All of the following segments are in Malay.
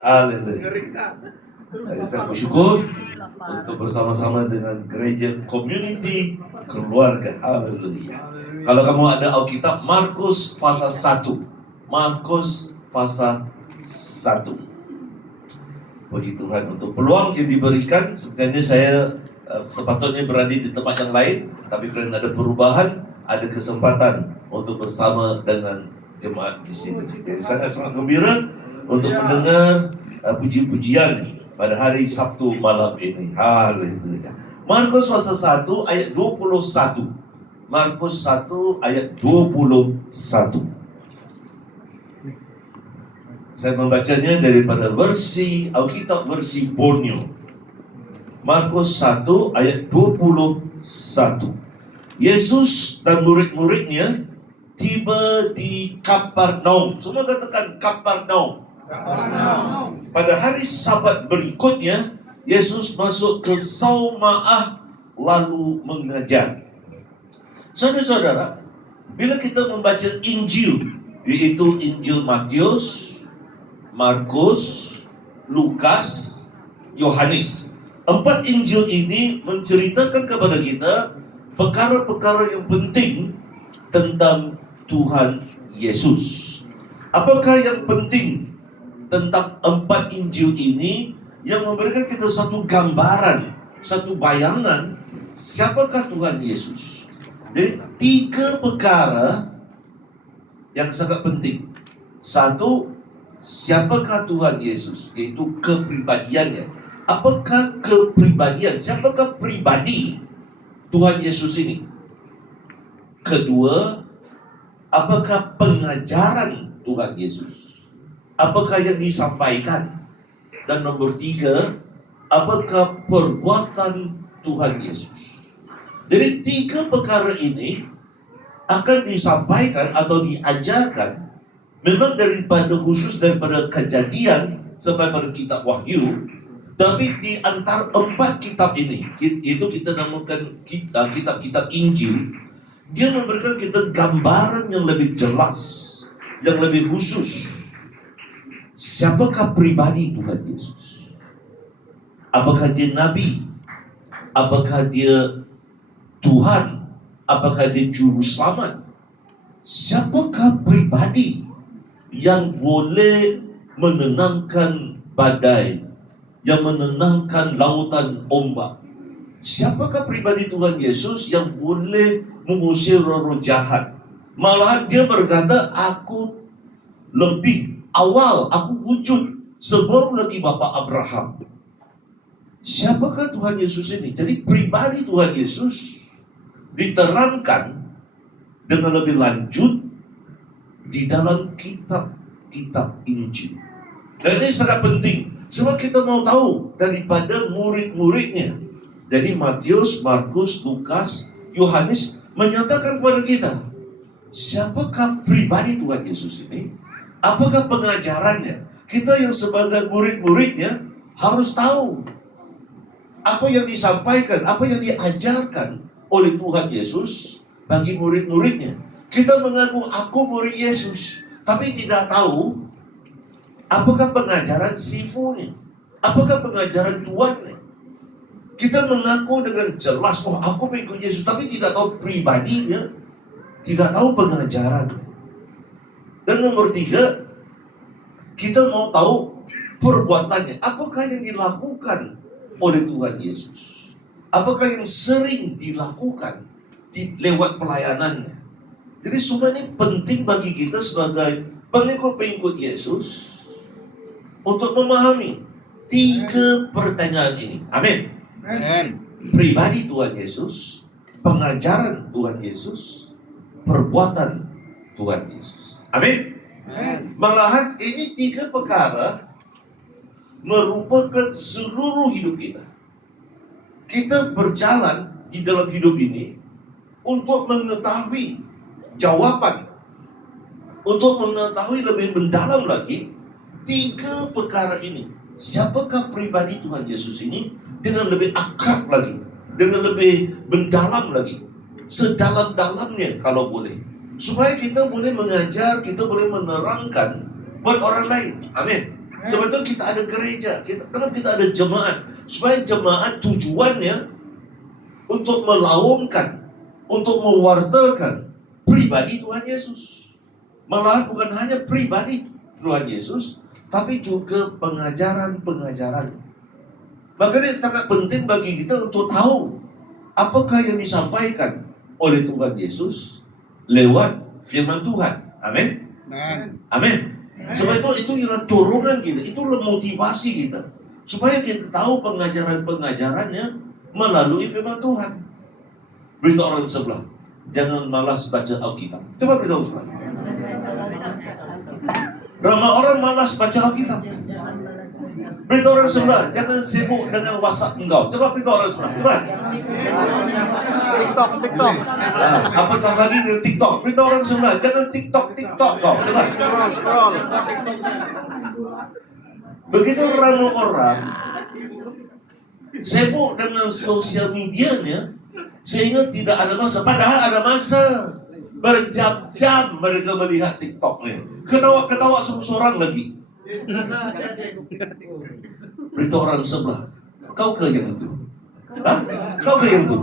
Haleluya. Saya bersyukur untuk bersama-sama dengan gereja community keluarga. Haleluya. Kalau kamu ada Alkitab, Markus pasal 1. Markus pasal 1. Puji Tuhan untuk peluang yang diberikan. Sebenarnya saya sepatutnya berada di tempat yang lain, tapi karena ada perubahan, ada kesempatan untuk bersama dengan jemaat di sini. Jadi sangat gembira untuk mendengar puji-pujian pada hari Sabtu malam ini. Haleluya. Markus pasal 1 ayat 21. Markus 1 ayat 21. Saya membacanya daripada versi Alkitab versi Borneo. Markus 1 ayat 21. Yesus dan murid-muridnya tiba di Kapernaum. Semua katakan Kapernaum. Pada hari Sabat berikutnya, Yesus masuk ke Saumaah lalu mengajar. Saudara-saudara, bila kita membaca Injil, yaitu Injil Matius, Markus, Lukas, Yohanes, 4 Injil ini menceritakan kepada kita perkara-perkara yang penting tentang Tuhan Yesus. Apakah yang penting tentang 4 Injil ini yang memberikan kita satu gambaran, satu bayangan siapakah Tuhan Yesus? Jadi 3 perkara yang sangat penting. 1, siapakah Tuhan Yesus? Yaitu kepribadiannya. Apakah kepribadian? Siapakah pribadi Tuhan Yesus ini? Kedua, apakah pengajaran Tuhan Yesus? Apakah yang disampaikan? Dan nomor 3, apakah perbuatan Tuhan Yesus? Jadi 3 perkara ini akan disampaikan atau diajarkan memang daripada Kejadian sampai pada kitab Wahyu, tapi di antara 4 kitab ini, itu kita namakan kitab-kitab Injil, dia memberikan kita gambaran yang lebih jelas, yang lebih khusus. Siapakah pribadi Tuhan Yesus? Apakah dia Nabi? Apakah dia Tuhan? Apakah dia Juru Selamat? Siapakah pribadi yang boleh menenangkan badai, yang menenangkan lautan ombak? Siapakah pribadi Tuhan Yesus yang boleh mengusir roh-roh jahat? Malahan dia berkata, aku lebih awal, aku wujud sebelum lagi Bapak Abraham. Siapakah Tuhan Yesus ini? Jadi pribadi Tuhan Yesus diterangkan dengan lebih lanjut di dalam kitab-kitab Injil. Dan ini sangat penting, sebab kita mau tahu daripada murid-muridnya. Jadi Matius, Markus, Lukas, Yohanes menyatakan kepada kita, siapakah pribadi Tuhan Yesus ini? Apakah pengajarannya? Kita yang sebagai murid-muridnya harus tahu apa yang disampaikan, apa yang diajarkan oleh Tuhan Yesus bagi murid-muridnya. Kita mengaku aku murid Yesus, tapi tidak tahu apakah pengajaran sifunya, apakah pengajaran Tuhannya. Kita mengaku dengan jelas, oh aku mengikut Yesus, tapi tidak tahu pribadinya, tidak tahu pengajarannya. Dan nomor 3, kita mau tahu perbuatannya. Apakah yang dilakukan oleh Tuhan Yesus? Apakah yang sering dilakukan lewat pelayanannya? Jadi semua ini penting bagi kita sebagai pengikut-pengikut Yesus untuk memahami 3 pertanyaan ini. Amin. Pribadi Tuhan Yesus, pengajaran Tuhan Yesus, perbuatan Tuhan Yesus. Amin. Malahan ini 3 perkara merupakan seluruh hidup kita. Kita berjalan di dalam hidup ini untuk mengetahui jawaban, untuk mengetahui lebih mendalam lagi 3 perkara ini. Siapakah pribadi Tuhan Yesus ini dengan lebih akrab lagi, dengan lebih mendalam lagi, sedalam-dalamnya kalau boleh. Supaya kita boleh mengajar, kita boleh menerangkan buat orang lain. Amin. Sebetulnya kita ada gereja, kenapa kita ada jemaat? Supaya jemaat tujuannya untuk melaungkan, untuk mewartakan pribadi Tuhan Yesus. Malahan bukan hanya pribadi Tuhan Yesus, tapi juga pengajaran-pengajaran. Makanya sangat penting bagi kita untuk tahu apakah yang disampaikan oleh Tuhan Yesus lewat firman Tuhan. Amin. Amin. Sebab itu ialah dorongan kita, itulah motivasi kita, supaya kita tahu pengajaran-pengajarannya melalui firman Tuhan. Beritahu orang sebelah, jangan malas baca Alkitab. Coba beritahu sebelah. Ramai orang malas baca Alkitab. Beritahu orang sebelah, jangan sibuk dengan WhatsApp engkau. Coba beritahu orang sebelah. Coba. TikTok. Apatah lagi dengan TikTok. Beritahu orang sebelah, jangan TikTok kau. Coba. Scroll. Begitu ramai orang sibuk dengan sosial medianya, sehingga tidak ada masa. Padahal ada masa. Berjam-jam mereka melihat TikTok ni. Ketawa-ketawa seorang lagi. Beritahu orang sebelah, kau ke yang itu? Hah? Kau ke yang itu?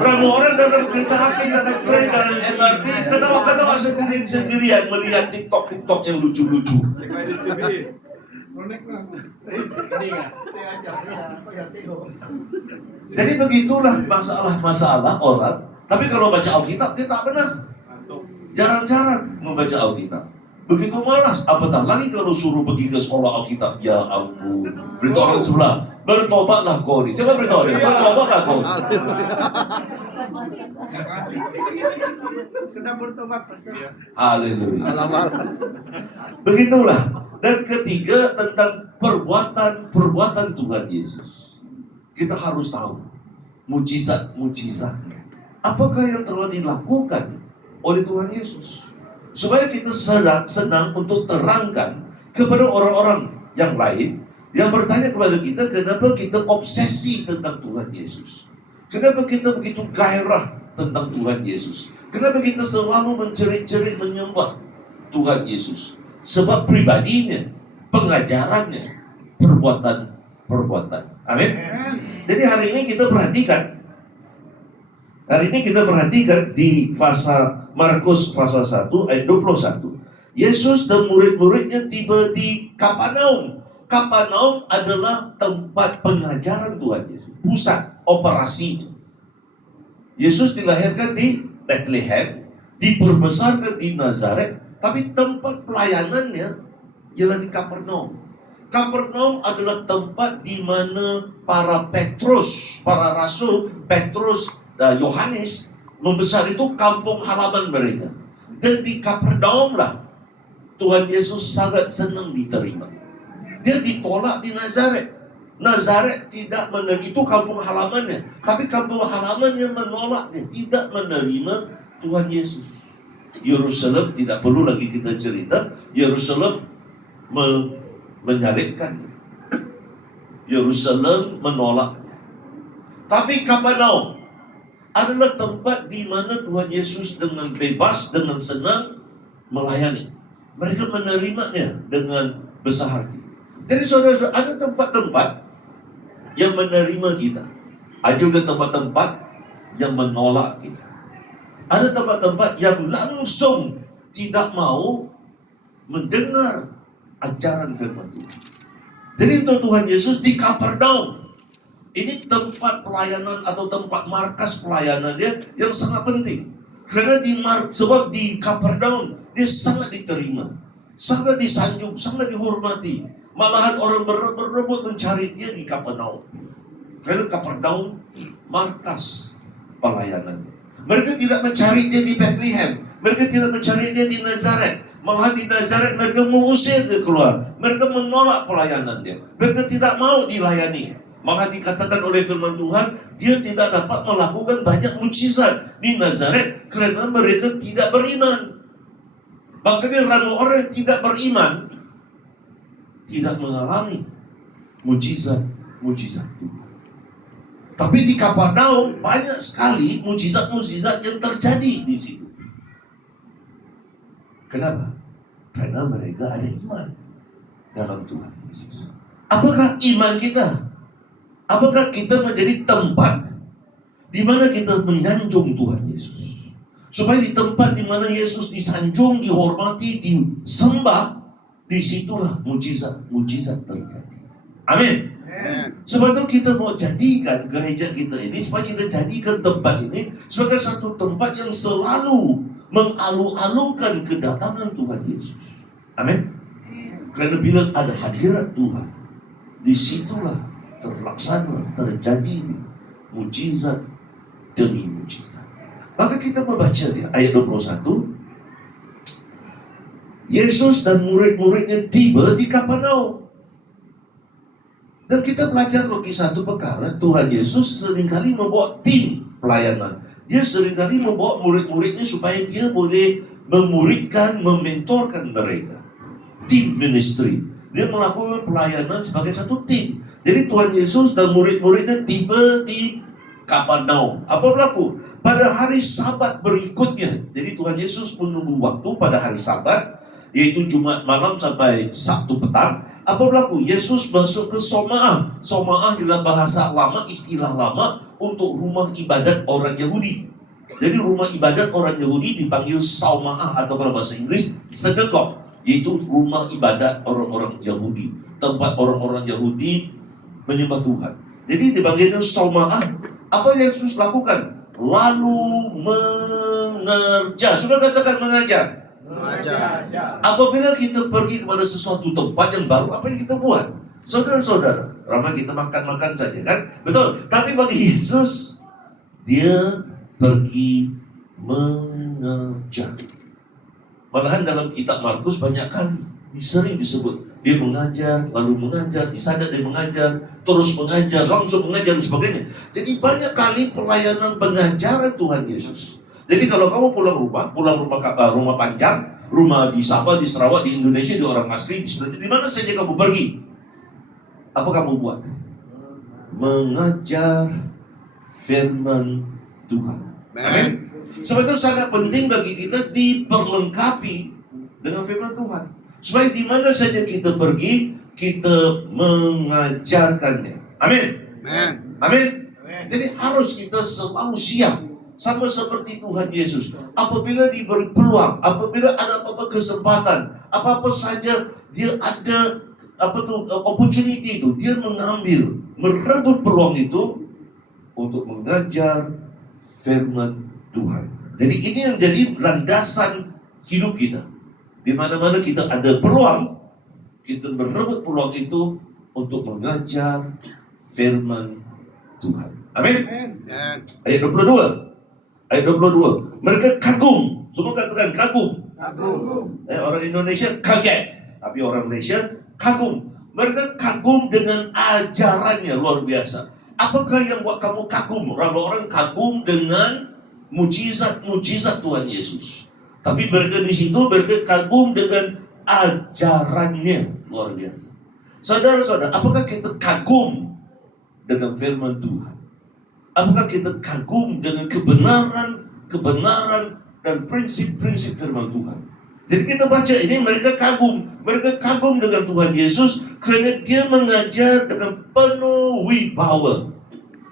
Ramai orang dalam kereta api, dalam tren, dalam MRT, ketawa-ketawa sendirian melihat TikTok yang lucu-lucu. Jadi begitulah masalah orang. Tapi kalau baca Alkitab dia tak benar. Jarang-jarang membaca Alkitab. Begitu malas, apatah lagi kalau suruh pergi ke sekolah Alkitab. Ya ampun. Beritahu orang sebelah, bertobatlah kau ni. Coba beritahu dia, bertobatlah kau. Sudah bertobat, Pastor. Haleluya. Begitulah. Dan ketiga tentang perbuatan Tuhan Yesus. Kita harus tahu mujizat-mujizatnya. Apakah yang telah dilakukan oleh Tuhan Yesus? Supaya kita senang untuk terangkan kepada orang-orang yang lain yang bertanya kepada kita, kenapa kita obsesi tentang Tuhan Yesus? Kenapa kita begitu gairah tentang Tuhan Yesus? Kenapa kita selalu menjerit-jerit menyembah Tuhan Yesus? Sebab pribadinya, pengajarannya, perbuatan. Amin. Jadi hari ini kita perhatikan di Markus pasal 1 ayat 21. Yesus dan murid-muridnya tiba di Kapernaum. Kapernaum adalah tempat pengajaran Tuhan Yesus, pusat operasinya. Yesus dilahirkan di Bethlehem, diperbesarkan di Nazaret, tapi tempat pelayanannya ialah di Kapernaum. Kapernaum adalah tempat di mana para rasul Petrus, Yohanes membesar, itu kampung halaman mereka. Dan di Kapernaum lah Tuhan Yesus sangat senang diterima. Dia ditolak di Nazaret. Nazaret tidak menerima, itu kampung halamannya. Tapi kampung halamannya menolaknya, tidak menerima Tuhan Yesus. Yerusalem tidak perlu lagi kita cerita. Yerusalem menyalibkannya. Yerusalem menolaknya. Tapi Kapernaum adalah tempat di mana Tuhan Yesus dengan bebas, dengan senang melayani. Mereka menerimanya dengan besar hati. Jadi saudara-saudara, ada tempat-tempat yang menerima kita. Ada juga tempat-tempat yang menolak kita. Ada tempat-tempat yang langsung tidak mau mendengar ajaran firman Tuhan. Jadi untuk Tuhan Yesus di Kapernaum, ini tempat pelayanan atau tempat markas pelayanan dia yang sangat penting. Karena sebab di Kapernaum dia sangat diterima, sangat disanjung, sangat dihormati. Malahan orang berebut mencari dia di Kapernaum. Karena Kapernaum markas pelayanan. Mereka tidak mencari dia di Bethlehem, mereka tidak mencari dia di Nazaret. Malahan di Nazaret mereka mengusir dia keluar. Mereka menolak pelayanan dia. Mereka tidak mau dilayani. Maka dikatakan oleh firman Tuhan, dia tidak dapat melakukan banyak mujizat di Nazaret karena mereka tidak beriman. Makanya ramai orang yang tidak beriman tidak mengalami mujizat-mujizat Tuhan. Tapi di Kapernaum banyak sekali mujizat-mujizat yang terjadi di situ. Kenapa? Karena mereka ada iman. dalam Tuhan Yesus. Apakah iman kita? Apakah kita menjadi tempat di mana kita menyanjung Tuhan Yesus? Supaya di tempat di mana Yesus disanjung, dihormati, disembah, disitulah mujizat terjadi. Amin. Sebab itu kita mau jadikan gereja kita ini, supaya kita jadikan tempat ini sebagai satu tempat yang selalu mengalu-alukan kedatangan Tuhan Yesus. Amin. Karena bila ada hadirat Tuhan, disitulah terlaksana, terjadi mujizat demi mujizat. Maka kita membaca dia ayat 21. Yesus dan murid-muridnya tiba di Kapernaum. Dan kita belajar lagi satu perkara, Tuhan Yesus seringkali membawa tim pelayanan. Dia seringkali membawa murid-muridnya supaya dia boleh memuridkan, mementorkan mereka. Tim ministry. Dia melakukan pelayanan sebagai satu tim. Jadi Tuhan Yesus dan murid-muridnya tiba di Kapernaum. Apa berlaku? Pada hari Sabat berikutnya. Jadi Tuhan Yesus menunggu waktu pada hari Sabat, yaitu Jumat malam sampai Sabtu petang. Apa berlaku? Yesus masuk ke Soma'ah. Soma'ah adalah bahasa lama, istilah lama untuk rumah ibadat orang Yahudi. Jadi rumah ibadat orang Yahudi dipanggil Soma'ah, atau kalau bahasa Inggris Synagogue, yaitu rumah ibadat orang-orang Yahudi, tempat orang-orang Yahudi menyembah Tuhan. Jadi dipanggilnya Soma'ah. Apa yang Yesus lakukan? Lalu mengajar. Sudah katakan mengajar. Apabila kita pergi kepada sesuatu tempat yang baru, apa yang kita buat? Saudara-saudara, ramai kita makan-makan saja kan? Betul. Tapi bagi Yesus, dia pergi mengajar. Malahan dalam kitab Markus banyak kali sering disebut dia mengajar, lalu mengajar, di sana dia mengajar, terus mengajar, langsung mengajar dan sebagainya. Jadi banyak kali pelayanan pengajaran Tuhan Yesus. Jadi kalau kamu pulang rumah panjang, rumah di Sabah, di Sarawak, di Indonesia, di orang asli, di mana saja kamu pergi, apa kamu buat? Mengajar firman Tuhan. Amin. Sebab itu sangat penting bagi kita diperlengkapi dengan firman Tuhan. Supaya di mana saja kita pergi, kita mengajarkannya. Amin. Amin. Jadi harus kita selalu siap. Sama seperti Tuhan Yesus. Apabila diberi peluang, apabila ada apa-apa kesempatan, apa-apa saja dia ada opportunity itu, dia mengambil, merebut peluang itu untuk mengajar firman Tuhan. Jadi ini yang jadi landasan hidup kita. Di mana-mana kita ada peluang, kita merebut peluang itu untuk mengajar firman Tuhan. Amin. Ayat 22. Ayat 22. Mereka kagum. Semua katakan kagum. Orang Indonesia kaget, tapi orang Malaysia kagum. Mereka kagum dengan ajarannya, luar biasa. Apakah yang buat kamu kagum? Orang-orang kagum dengan mujizat-mujizat Tuhan Yesus. Tapi mereka di situ, mereka kagum dengan ajarannya, luar biasa. Saudara-saudara, apakah kita kagum dengan firman Tuhan? Apakah kita kagum dengan kebenaran dan prinsip-prinsip firman Tuhan? Jadi kita baca ini, mereka kagum dengan Tuhan Yesus karena dia mengajar dengan penuh wibawa.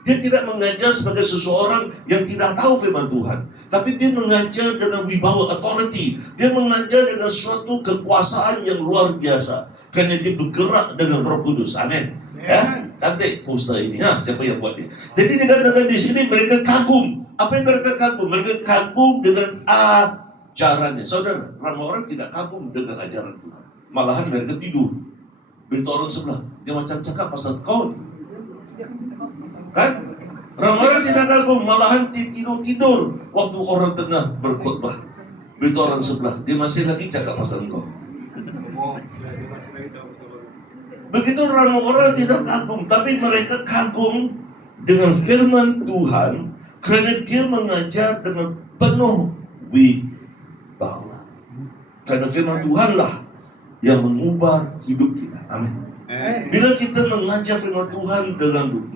Dia tidak mengajar sebagai seseorang yang tidak tahu firman Tuhan, tapi dia mengajar dengan wibawa, authority. Dia mengajar dengan suatu kekuasaan yang luar biasa karena dia bergerak dengan Roh Kudus. Amin. Ya, cantik poster ini. Siapa yang buat dia? Jadi dikatakan di sini mereka kagum. Apa yang mereka kagum? Mereka kagum dengan ajarannya. Saudara, ramai orang tidak kagum dengan ajaran Tuhan. Malahan mereka tidur. Beritahu orang sebelah, dia macam cakap pasal kau. Kan? Ramai orang tidak kagum, malahan tidur waktu orang tengah berkhotbah. Beritahu orang sebelah, dia masih lagi cakap pasal kau. Begitu ramai orang tidak kagum, tapi mereka kagum dengan firman Tuhan karena dia mengajar dengan penuh wibawa. Karena firman Tuhanlah yang mengubah hidup kita. Amin. Bila kita mengajar firman Tuhan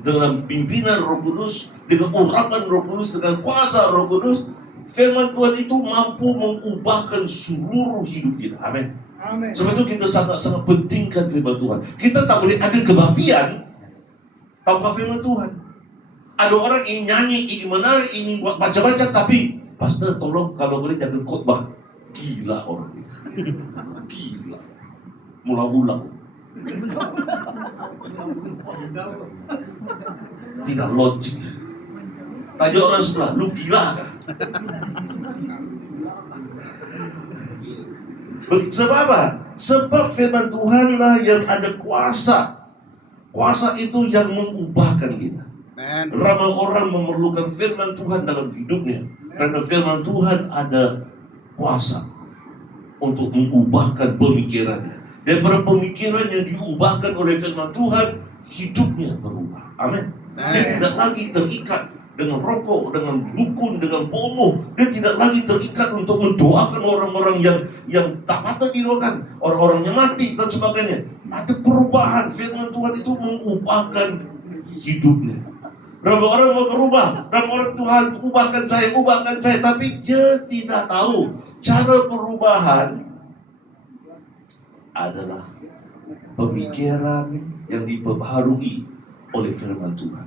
dengan pimpinan Roh Kudus, dengan urapan Roh Kudus, dengan kuasa Roh Kudus, firman Tuhan itu mampu mengubahkan seluruh hidup kita. Amin. Amin. Sebab itu kita sangat-sangat pentingkan firman Tuhan. Kita tak boleh ada kebaktian tanpa firman Tuhan. Ada orang ingin nyanyi, ingin menari, ingin buat baca-baca, tapi pastor tolong kalau boleh jangan khotbah. Gila orang ini. Gila. Mula-mula. Tidak logik. Tanya orang sebelah, lu gila kah? Sebab apa? Sebab firman Tuhanlah yang ada kuasa. Kuasa itu yang mengubahkan kita. Ramai orang memerlukan firman Tuhan dalam hidupnya. Karena firman Tuhan ada kuasa untuk mengubahkan pemikirannya. Daripada pemikiran yang diubahkan oleh firman Tuhan, hidupnya berubah. Amin. Dia tidak lagi terikat dengan rokok, dengan dukun, dengan pomoh. Dia tidak lagi terikat untuk mendoakan orang-orang yang tak patut didoakan, orang-orang yang mati dan sebagainya. Ada perubahan. Firman Tuhan itu mengubahkan hidupnya. Berapa orang mau berubah? Berapa orang Tuhan ubahkan saya, tapi dia tidak tahu cara perubahan adalah pemikiran yang diperbaharui oleh firman Tuhan.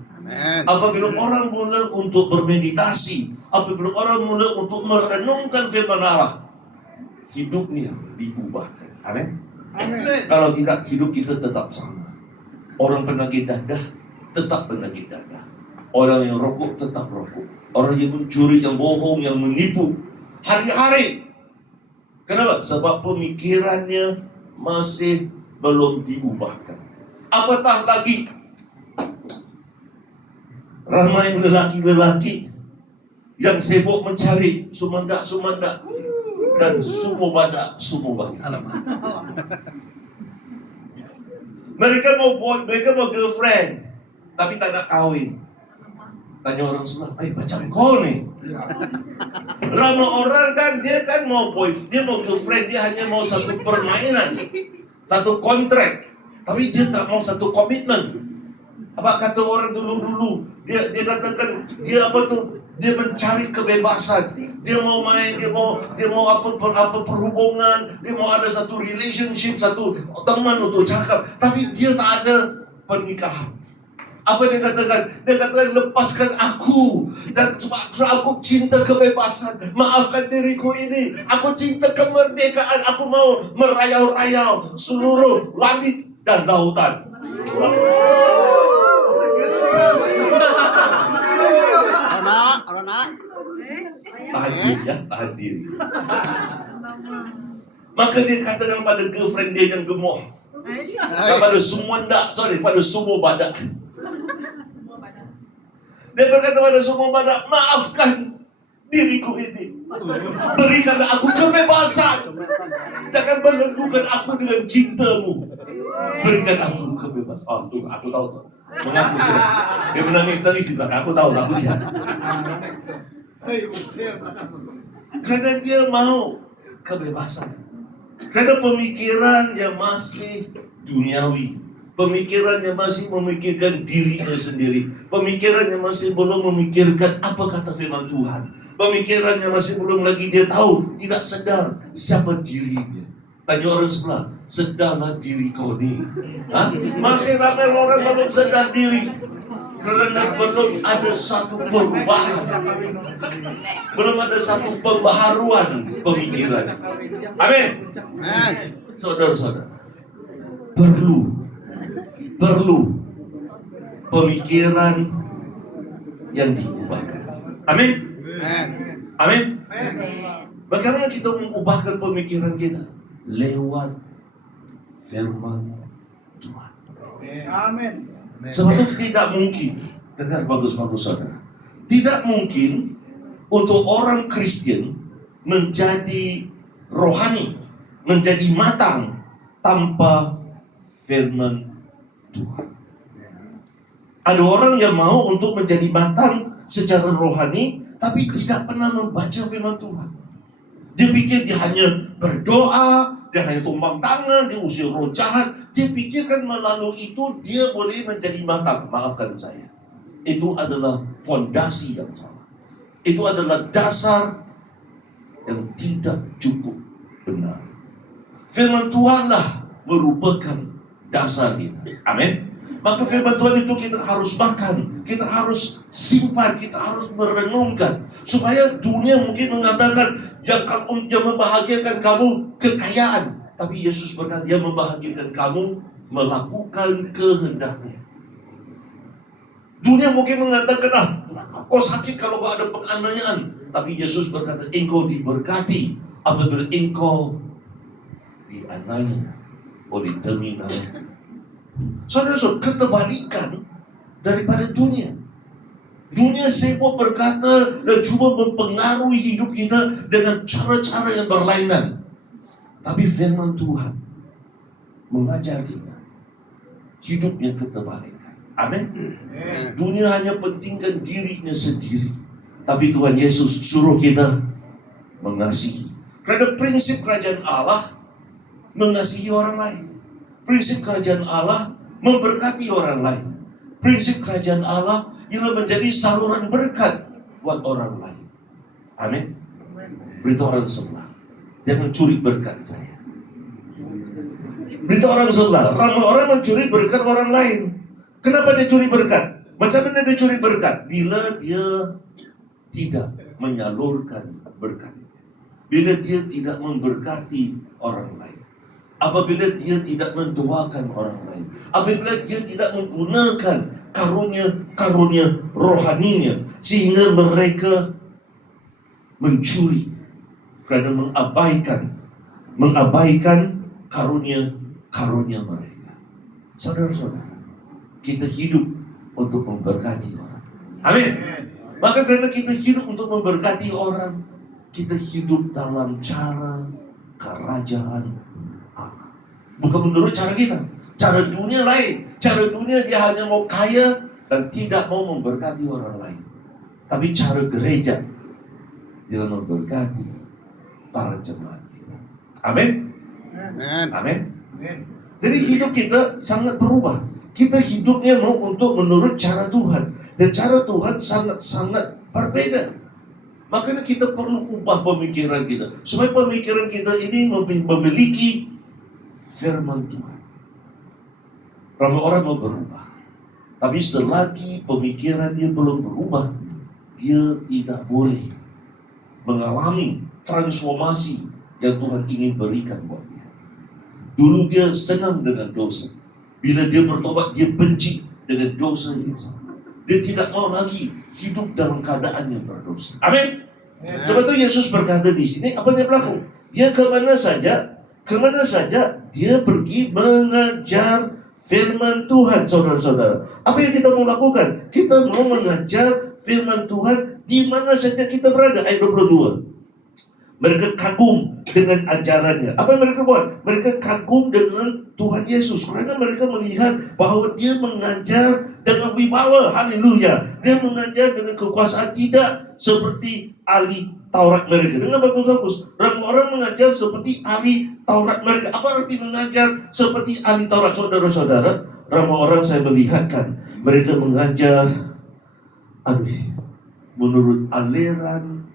Apabila orang mula untuk bermeditasi, apabila orang mula untuk merenungkan firman Allah, hidupnya diubahkan. Amin. Kalau tidak, hidup kita tetap sama. Orang penagih dadah tetap penagih dadah. Orang yang rokok tetap rokok. Orang yang mencuri, yang bohong, yang menipu hari-hari. Kenapa? Sebab pemikirannya masih belum diubahkan. Apatah lagi ramai lelaki-lelaki yang sibuk mencari sumandak-sumandak dan sumobadak. Mereka mau girlfriend tapi tak nak kahwin. Tanya orang sebelah, macam kau ni. Ramai orang kan dia kan mau boyfriend, dia mau girlfriend, dia hanya mau satu permainan, satu kontrak, tapi dia tak mau satu komitmen. Apa kata orang dulu-dulu? Dia katakan dia dia mencari kebebasan. Dia mau main, dia mau apa perhubungan, dia mau ada satu relationship, satu teman untuk cakap, tapi dia tak ada pernikahan. Apa dia katakan? Dia katakan lepaskan aku. Dan sebab aku cinta kebebasan. Maafkan diriku ini. Aku cinta kemerdekaan. Aku mau merayau-rayau seluruh langit dan lautan. Tahan diri. Maka dia katakan pada girlfriend dia yang gemoh, pada semua badak. Dia berkata pada semua badak, maafkan diriku ini. Berikanlah aku kebebasan. Jangan belenggukan aku dengan cintamu. Berikan aku kebebasan. Oh, tuh, aku tahu tuh. Mengaku sudah. Dia menangis-nangis di belakang. Aku tahu, aku lihat. Karena dia mau kebebasan. Karena pemikiran yang masih duniawi, pemikiran yang masih memikirkan dirinya sendiri, pemikiran yang masih belum memikirkan apa kata firman Tuhan, pemikiran yang masih belum lagi dia tahu, tidak sedar siapa dirinya. Tanya orang sebelah, sedarlah diri kau ni. Masih ramai orang belum sedar diri. Kerana belum ada satu perubahan, belum ada satu pembaharuan pemikiran. Amin. Saudara-saudara, perlu pemikiran yang diubahkan. Amin. Amin. Bagaimana kita mengubahkan pemikiran kita? Lewat firman Tuhan. Amin. Sebab itu tidak mungkin, dengar bagus-bagus saudara, tidak mungkin untuk orang Kristen menjadi rohani, menjadi matang tanpa firman Tuhan. Ada orang yang mau untuk menjadi matang secara rohani, tapi tidak pernah membaca firman Tuhan. Dia pikir dia hanya berdoa, dia hanya tumpang tangan, dia usir roh jahat. Dia pikirkan melalui itu dia boleh menjadi matang. Maafkan saya, itu adalah fondasi yang salah. Itu adalah dasar yang tidak cukup benar. Firman Tuhanlah merupakan dasar kita. Amin. Maka firman Tuhan itu kita harus makan, kita harus simpan, kita harus merenungkan. Supaya dunia mungkin mengatakan yang membahagiakan kamu kekayaan. Tapi Yesus berkata, yang membahagiakan kamu melakukan kehendaknya. Dunia mungkin mengatakan, kau sakit kalau kau ada penganiayaan. Tapi Yesus berkata, engkau diberkati apabila engkau dianiaya oleh demi nama. Saudara-saudara, ketebalikan daripada dunia. Dunia sibuk berkata dan cuba mempengaruhi hidup kita dengan cara-cara yang berlainan. Tapi firman Tuhan mengajar kita hidup yang ketebalikan. Amin. Dunia hanya pentingkan dirinya sendiri. Tapi Tuhan Yesus suruh kita mengasihi. Karena prinsip kerajaan Allah mengasihi orang lain. Prinsip kerajaan Allah memberkati orang lain. Prinsip kerajaan Allah ialah menjadi saluran berkat buat orang lain. Amin. Beritahu orang sebelah, jangan curi berkat saya. Beritahu orang sebelah, ramai orang mencuri berkat orang lain. Kenapa dia curi berkat? Macam mana dia curi berkat? Bila dia tidak menyalurkan berkat. Bila dia tidak memberkati orang lain. Apabila dia tidak mendoakan orang lain, apabila dia tidak menggunakan karunia rohaninya, sehingga mereka mencuri kerana mengabaikan karunia mereka. Saudara-saudara, kita hidup untuk memberkati orang. Amin. Maka kerana kita hidup untuk memberkati orang, kita hidup dalam cara kerajaan. Bukan menurut cara kita. Cara dunia lain. Cara dunia dia hanya mau kaya dan tidak mau memberkati orang lain. Tapi cara gereja dia memberkati para jemaat kita. Amin. Amin. Jadi hidup kita sangat berubah. Kita hidupnya mau untuk menurut cara Tuhan. Dan cara Tuhan sangat-sangat berbeda. Makanya kita perlu ubah pemikiran kita. Supaya pemikiran kita ini memiliki firman Tuhan. Ramai orang mau berubah, tapi selagi pemikiran dia belum berubah, dia tidak boleh mengalami transformasi yang Tuhan ingin berikan buat dia. Dulu dia senang dengan dosa. Bila dia bertobat, dia benci dengan dosa yang sama. Dia tidak mau lagi hidup dalam keadaan yang berdosa. Amin. Sebab itu Yesus berkata di sini, apa yang berlaku? Dia kemana saja dia pergi mengajar firman Tuhan, saudara-saudara. Apa yang kita mau lakukan? Kita mau mengajar firman Tuhan di mana saja kita berada. Ayat 22. Mereka kagum dengan ajarannya. Apa yang mereka buat? Mereka kagum dengan Tuhan Yesus. Kerana mereka melihat bahwa dia mengajar dengan wibawa. Haleluya. Dia mengajar dengan kekuasaan, tidak seperti ahli Taurat mereka. Dengan bagus-bagus. Orang mengajar seperti ahli Taurat mereka. Apa arti mengajar seperti ahli Taurat, saudara-saudara? Ramai orang saya melihatkan mereka mengajar menurut aliran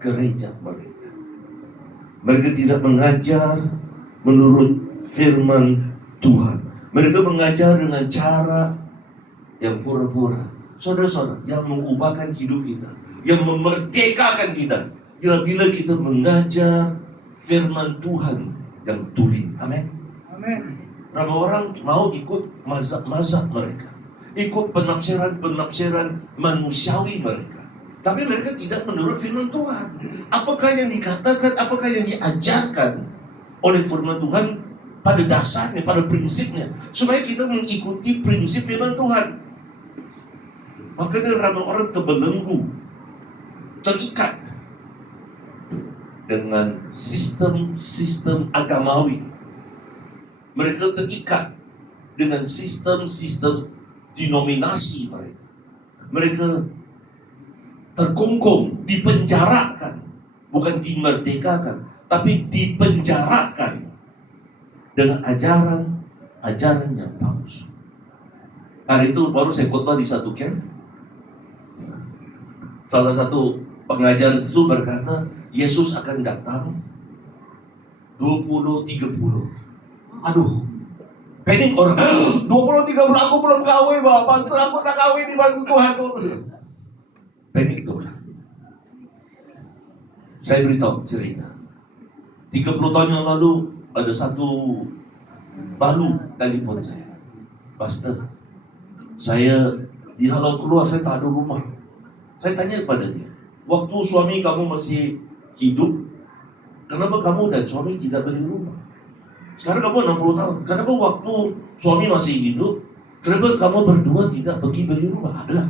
gereja mereka. Mereka tidak mengajar menurut firman Tuhan. Mereka mengajar dengan cara yang pura-pura. Saudara-saudara, yang mengubahkan hidup kita, yang memerdekakan kita, bila kita mengajar firman Tuhan yang tuli. Amin. Ramai orang mau ikut mazhab mereka, ikut penafsiran manusiawi mereka. Tapi mereka tidak menurut firman Tuhan. Apakah yang dikatakan, apakah yang diajarkan oleh firman Tuhan pada dasarnya, pada prinsipnya, supaya kita mengikuti prinsip firman Tuhan. Makanya ramai orang terbelenggu, terikat dengan sistem agamawi. Mereka terikat dengan sistem denominasi mereka. Mereka terkungkung, dipenjarakan, bukan dimerdekakan, tapi dipenjarakan dengan ajaran yang palsu. Hari itu baru saya khotbah di satu camp. Salah satu pengajar itu berkata, Yesus akan datang 20-30. Aduh, panik orang. 20-30 aku belum kawin, Bapak. Pastor, aku nak kawin di bantu Tuhan. Panik orang. Saya beritahu cerita. 30 tahun yang lalu ada satu balu telepon saya. Pastor, saya dihalau keluar, saya tak ada rumah. Saya tanya kepada dia, waktu suami kamu masih hidup, kenapa kamu dan suami tidak beli rumah? Sekarang kamu 60 tahun, kenapa waktu suami masih hidup, kenapa kamu berdua tidak pergi beli rumah? Ada.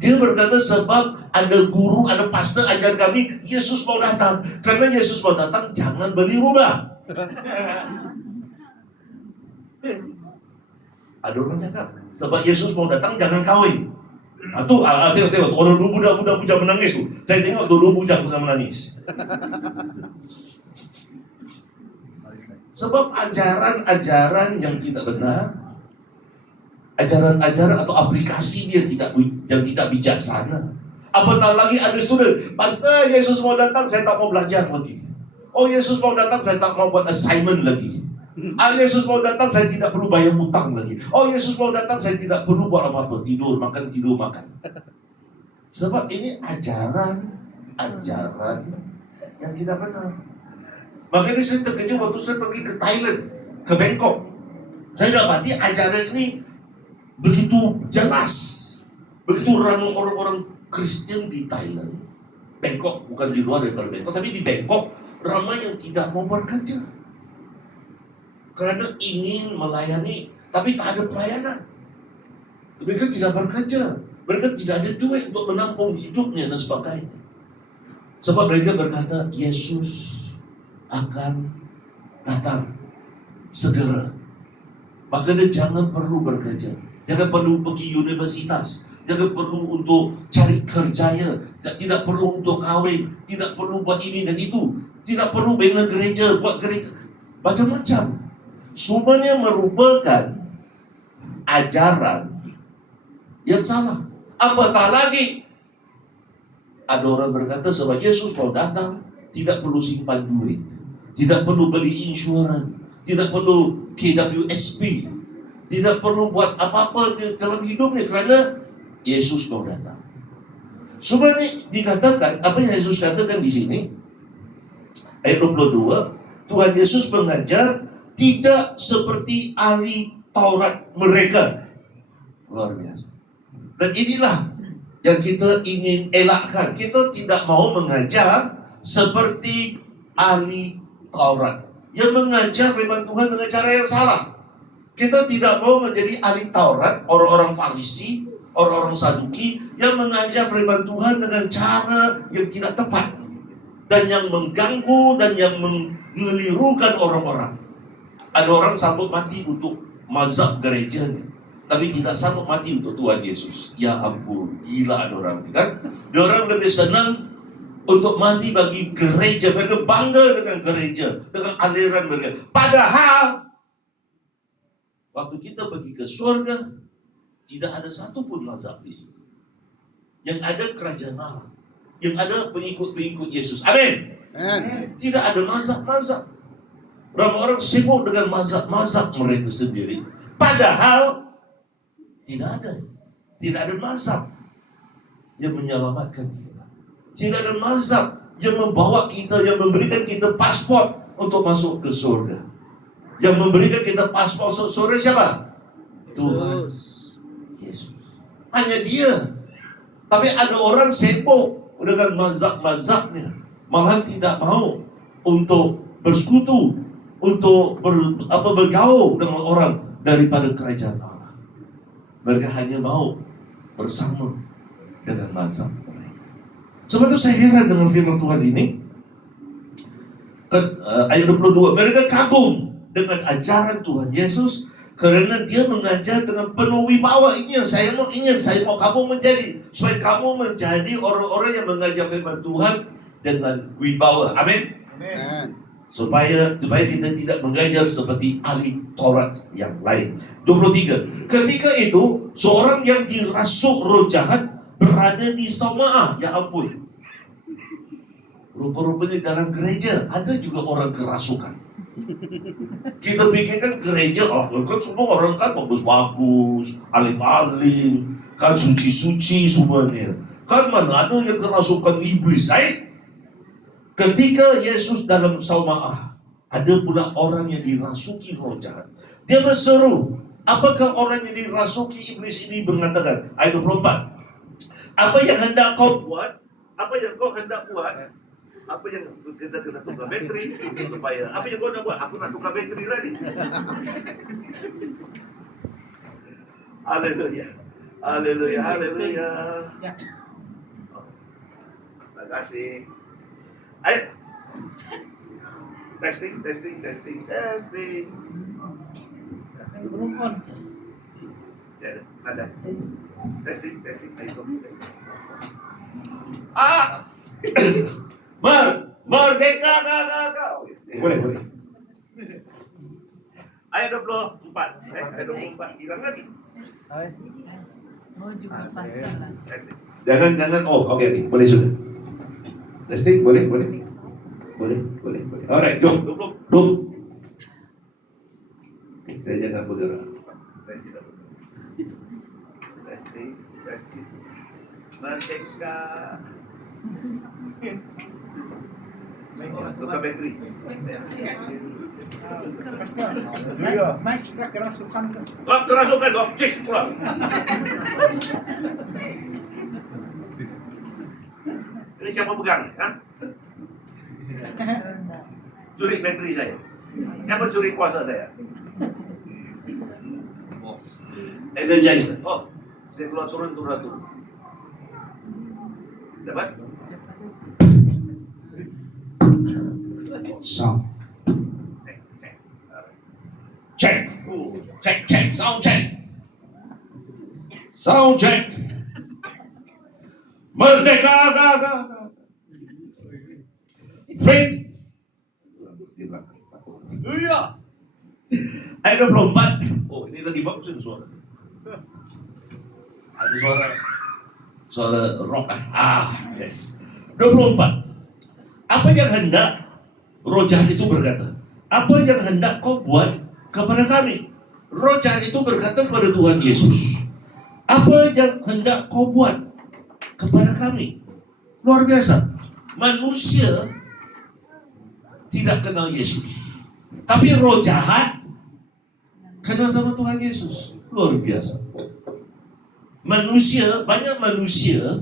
Dia berkata sebab ada guru, ada pastor ajar kami, Yesus mau datang. Karena Yesus mau datang, jangan beli rumah. Ada orang cakap, sebab Yesus mau datang, jangan kawin. Atau tengok, orang dulu budak-budak bujang menangis tu. Saya tengok dulu bujang tengah menangis. Sebab ajaran-ajaran yang tidak benar, ajaran-ajaran atau aplikasi dia yang tidak bijaksana. Apatah lagi ada student, Pastor, Yesus mau datang, saya tak mau belajar lagi. Oh, Yesus mau datang, saya tak mau buat assignment lagi. Yesus mau datang, saya tidak perlu bayar hutang lagi. Oh, Yesus mau datang, saya tidak perlu buat apa-apa, tidur, makan. Sebab ini ajaran yang tidak benar. Makanya saya terkejut waktu saya pergi ke Thailand, ke Bangkok. Saya dapati ajaran ini begitu jelas, begitu ramai orang-orang Kristen di Thailand, Bangkok, bukan di luar daripada Bangkok, tapi di Bangkok ramai yang tidak mau bekerja karena ingin melayani, tapi tak ada pelayanan. Mereka tidak bekerja, mereka tidak ada duit untuk menampung hidupnya dan sebagainya. Sebab mereka berkata Yesus akan datang segera, maka dia jangan perlu bekerja. Jangan perlu pergi universitas, jangan perlu untuk cari kerja, tidak perlu untuk kahwin, tidak perlu buat ini dan itu, tidak perlu bina gereja, buat gereja, macam-macam. Semuanya merupakan ajaran yang salah. Apatah lagi, ada orang berkata sebab Yesus mau datang, tidak perlu simpan duit, tidak perlu beli insurans, tidak perlu KWSP, tidak perlu buat apa-apa dalam hidupnya kerana Yesus mau datang. Sebenarnya dikatakan, apa yang Yesus katakan di sini, ayat 22, Tuhan Yesus mengajar tidak seperti ahli Taurat mereka. Luar biasa. Dan inilah yang kita ingin elakkan. Kita tidak mau mengajar seperti ahli Taurat yang mengajar firman Tuhan dengan cara yang salah. Kita tidak mau menjadi ahli Taurat, orang-orang Farisi, orang-orang Saduki yang mengajar firman Tuhan dengan cara yang tidak tepat dan yang mengganggu dan yang mengelirukan orang-orang. Ada orang sanggup mati untuk mazhab gerejanya, tapi tidak sanggup mati untuk Tuhan Yesus. Ya ampun, gila ada orang, kan? Ada orang lebih senang untuk mati bagi gereja. Mereka bangga dengan gereja, dengan aliran mereka. Padahal waktu kita pergi ke surga, tidak ada satupun mazhab di situ. Yang ada kerajaan Allah, yang ada pengikut-pengikut Yesus. Amin. Tidak ada mazhab-mazhab. Orang-orang sibuk dengan mazhab-mazhab mereka sendiri. Padahal tidak ada mazhab yang menyelamatkan kita. Tidak ada mazhab yang membawa kita, yang memberikan kita paspor untuk masuk ke surga. Yang memberikan kita paspor masuk surga siapa? Tuhan Yesus. Hanya dia. Tapi ada orang sibuk dengan mazhab-mazhabnya, malah tidak mau untuk bersekutu, untuk bergaul dengan orang daripada kerajaan Allah. Mereka hanya mau bersama dengan mazhab mereka. Sebab itu saya heran dengan firman Tuhan ini. Ayat 22, mereka kagum dengan ajaran Tuhan Yesus karena dia mengajar dengan penuh wibawa. Ini yang saya mau kamu menjadi, supaya kamu menjadi orang-orang yang mengajar firman Tuhan dengan wibawa. Amin. Supaya kita tidak mengajar seperti ahli Taurat yang lain. 23. Ketika itu seorang yang dirasuk roh jahat berada di Samaah. Ya ampun, rupa-rupanya dalam gereja ada juga orang kerasukan. Kita pikirkan gereja, kan semua orang kan bagus-bagus, alim-alim, kan suci-suci semuanya. Kan mana ada yang kerasukan iblis, Ketika Yesus dalam saumaah, ada pula orang yang dirasuki roh jahat. Dia berseru, apakah orang yang dirasuki iblis ini mengatakan, ayat 24, apa yang hendak kau buat? Apa yang kau hendak buat? Apa yang kita kena tukar bateri supaya apa yang kau nak buat? Aku nak tukar bateri tadi. Haleluya, haleluya, haleluya. Terima kasih. Ayo, testing. Ya, ada. Testing. Ayo. Merdeka kau. Boleh. Ayat 24. Ayat 24. Hilang lagi. Oh, juga pastilah. Jangan. Oh, oke. Boleh sudah. Testing, boleh. Alright, jom. Saya jangan bergerak. Testing. Merdeka. Tukar bateri. Mike sudah kerasukan. Kerasukan dong, cis pulang. Ini siapa pegang? Curi bateri saya. Siapa curi kuasa saya? Energizer. Oh, saya keluar turun. Dapat? Sound. Check. Sound check. Merdeka. Fit. Iya. Ayat 24. Oh, ini lagi bagus itu suara. Ada suara rock. Yes. 24. Apa yang hendak roh jahat itu berkata? Apa yang hendak kau buat kepada kami? Roh jahat itu berkata kepada Tuhan Yesus, apa yang hendak kau buat kepada kami? Luar biasa. Manusia tidak kenal Yesus, tapi roh jahat kenal sama Tuhan Yesus. Luar biasa. Banyak manusia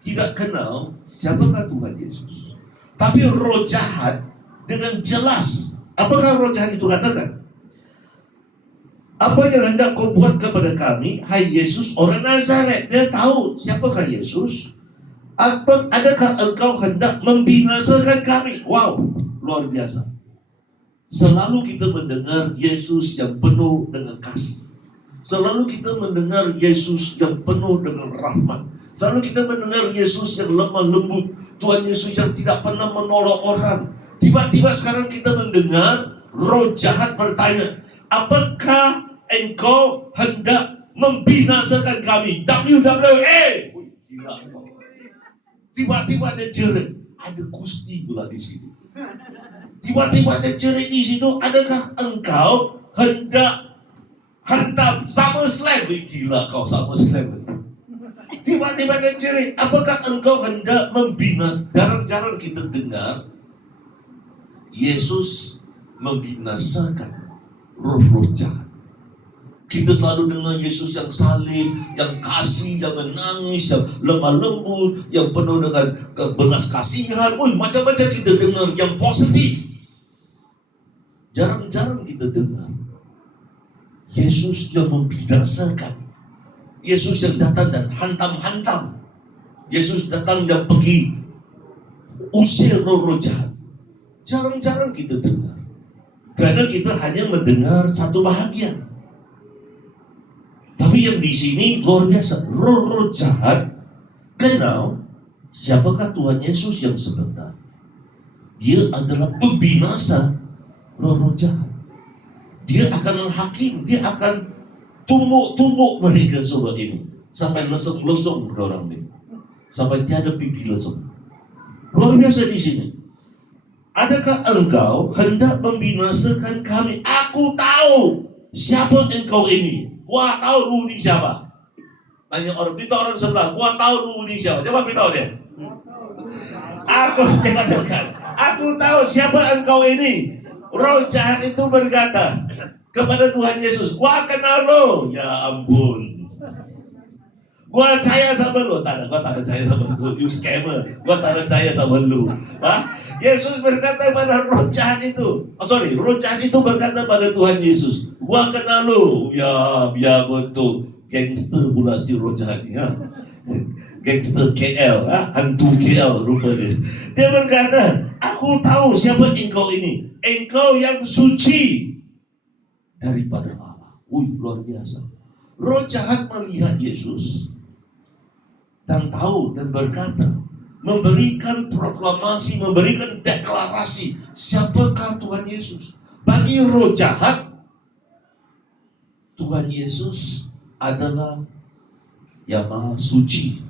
tidak kenal siapakah Tuhan Yesus, tapi roh jahat dengan jelas. Apakah roh jahat itu katakan? Apa yang hendak kau buat kepada kami, hai Yesus orang Nazaret? Dia tahu siapakah Yesus. Adakah engkau hendak membinasakan kami? Wow, luar biasa. Selalu kita mendengar Yesus yang penuh dengan kasih. Selalu kita mendengar Yesus yang penuh dengan rahmat. Selalu kita mendengar Yesus yang lemah lembut. Tuhan Yesus yang tidak pernah menolong orang. Tiba-tiba sekarang kita mendengar roh jahat bertanya, apakah engkau hendak membinasakan kami? WWE. Gila. Tiba-tiba dia jerit. Ada Gusti pula di sini. Tiba-tiba dia jerit di situ. Adakah engkau hendak hantam SummerSlam? Gila kau SummerSlam. Tiba-tiba dia jerit. Apakah engkau hendak membinasakan? Jarang-jarang kita dengar Yesus membinasakan roh-roh jahat. Kita selalu dengar Yesus yang salib, yang kasih, yang menangis, yang lemah lembut, yang penuh dengan belas kasihan. Macam-macam kita dengar yang positif. Jarang-jarang kita dengar Yesus yang membinasakan. Yesus yang datang dan hantam-hantam. Yesus datang yang pergi usir roh-roh jahat. Jarang-jarang kita dengar. Karena kita hanya mendengar satu bahagian. Tapi yang di sini luar biasa. Roh-roh jahat kenal siapakah Tuhan Yesus yang sebenar. Dia adalah pembinasa roh-roh jahat. Dia akan menghakim. Dia akan tumbuk mereka semua ini. Sampai lesung-lesung dorang ini. Sampai tiada pipi lesung. Luar biasa di sini. adakah engkau hendak membinasakan kami? Aku tahu siapa engkau ini. Gua tahu lu ini siapa. Tanya orang, beritahu orang sebelah, gua tahu lu ini siapa. Coba beritahu dia. Aku tahu siapa engkau ini. Roh jahat itu berkata kepada Tuhan Yesus, gua kenal lo. Ya ampun, gua percaya sama lu. Gua tak percaya sama lu. You scammer. Gua tak percaya sama lu. Yesus berkata pada roh jahat itu. Roh jahat itu berkata pada Tuhan Yesus, gua kenal lu. Ya betul. Gangster pula si roh jahat ini. Gangster KL, hantu KL rupanya. Dia berkata, aku tahu siapa engkau ini. Engkau yang suci daripada Allah. Luar biasa. Roh jahat melihat Yesus dan tahu dan berkata, memberikan proklamasi, memberikan deklarasi, siapakah Tuhan Yesus? Bagi roh jahat, Tuhan Yesus adalah yang maha suci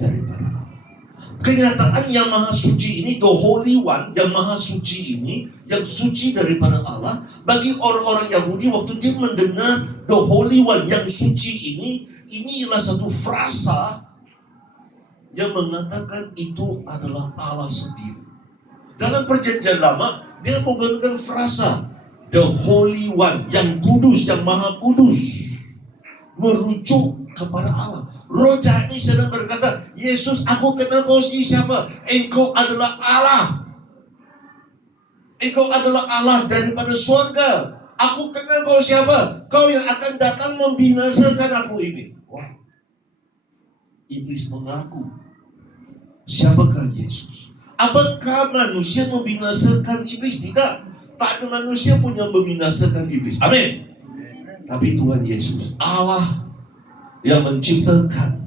daripada Allah. Kenyataan yang maha suci ini, the Holy One, yang maha suci ini, yang suci daripada Allah, bagi orang-orang Yahudi waktu dia mendengar the Holy One yang suci ini ialah satu frasa yang mengatakan itu adalah Allah sendiri. Dalam perjanjian lama, dia menggunakan frasa the Holy One, yang kudus, yang maha kudus, merujuk kepada Allah. Roh jahat ini sedang berkata, Yesus, aku kenal kau ini siapa? Engkau adalah Allah. Engkau adalah Allah daripada surga. Aku kenal kau siapa? Kau yang akan datang membinasakan aku ini. Wah. Iblis mengaku, siapakah Yesus? Apakah manusia membinasakan iblis? Tidak. Tak ada manusia pun yang membinasakan iblis. Amin. Tapi Tuhan Yesus, Allah yang menciptakan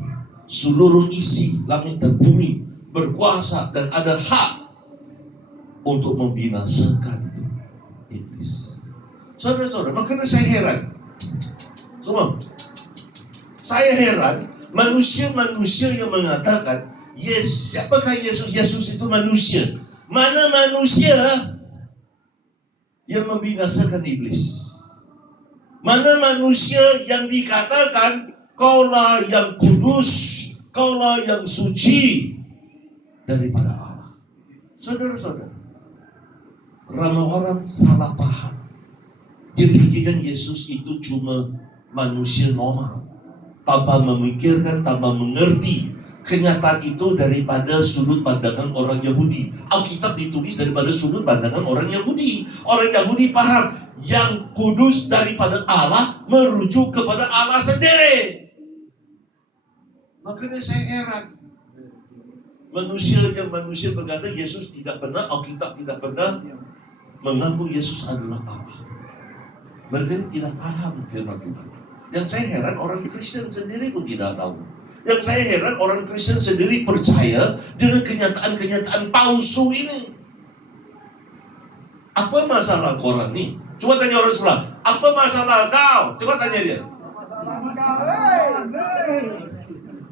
seluruh isi langit dan bumi, berkuasa dan ada hak untuk membinasakan iblis. Saudara-saudara, makanya saya heran. Semua, saya heran manusia-manusia yang mengatakan, yes, siapakah Yesus? Yesus itu manusia. Mana manusia yang membinasakan iblis? Mana manusia yang dikatakan kaulah yang kudus, kaulah yang suci daripada Allah? Saudara-saudara, ramai orang salah paham. Dia pikirkan Yesus itu cuma manusia normal, tanpa memikirkan, tanpa mengerti kenyataan itu daripada sudut pandangan orang Yahudi. Alkitab ditulis daripada sudut pandangan orang Yahudi. Orang Yahudi paham yang kudus daripada Allah merujuk kepada Allah sendiri. Makanya saya heran. Manusia berkata Yesus tidak pernah, Alkitab tidak pernah mengaku Yesus adalah Allah. Mereka tidak paham firman Tuhan. Yang saya heran orang Kristen sendiri pun tidak tahu. Yang saya heran orang Kristen sendiri percaya dengan kenyataan-kenyataan palsu ini. Apa masalah korang nih? Coba tanya orang sebelah, apa masalah kau? Coba tanya dia.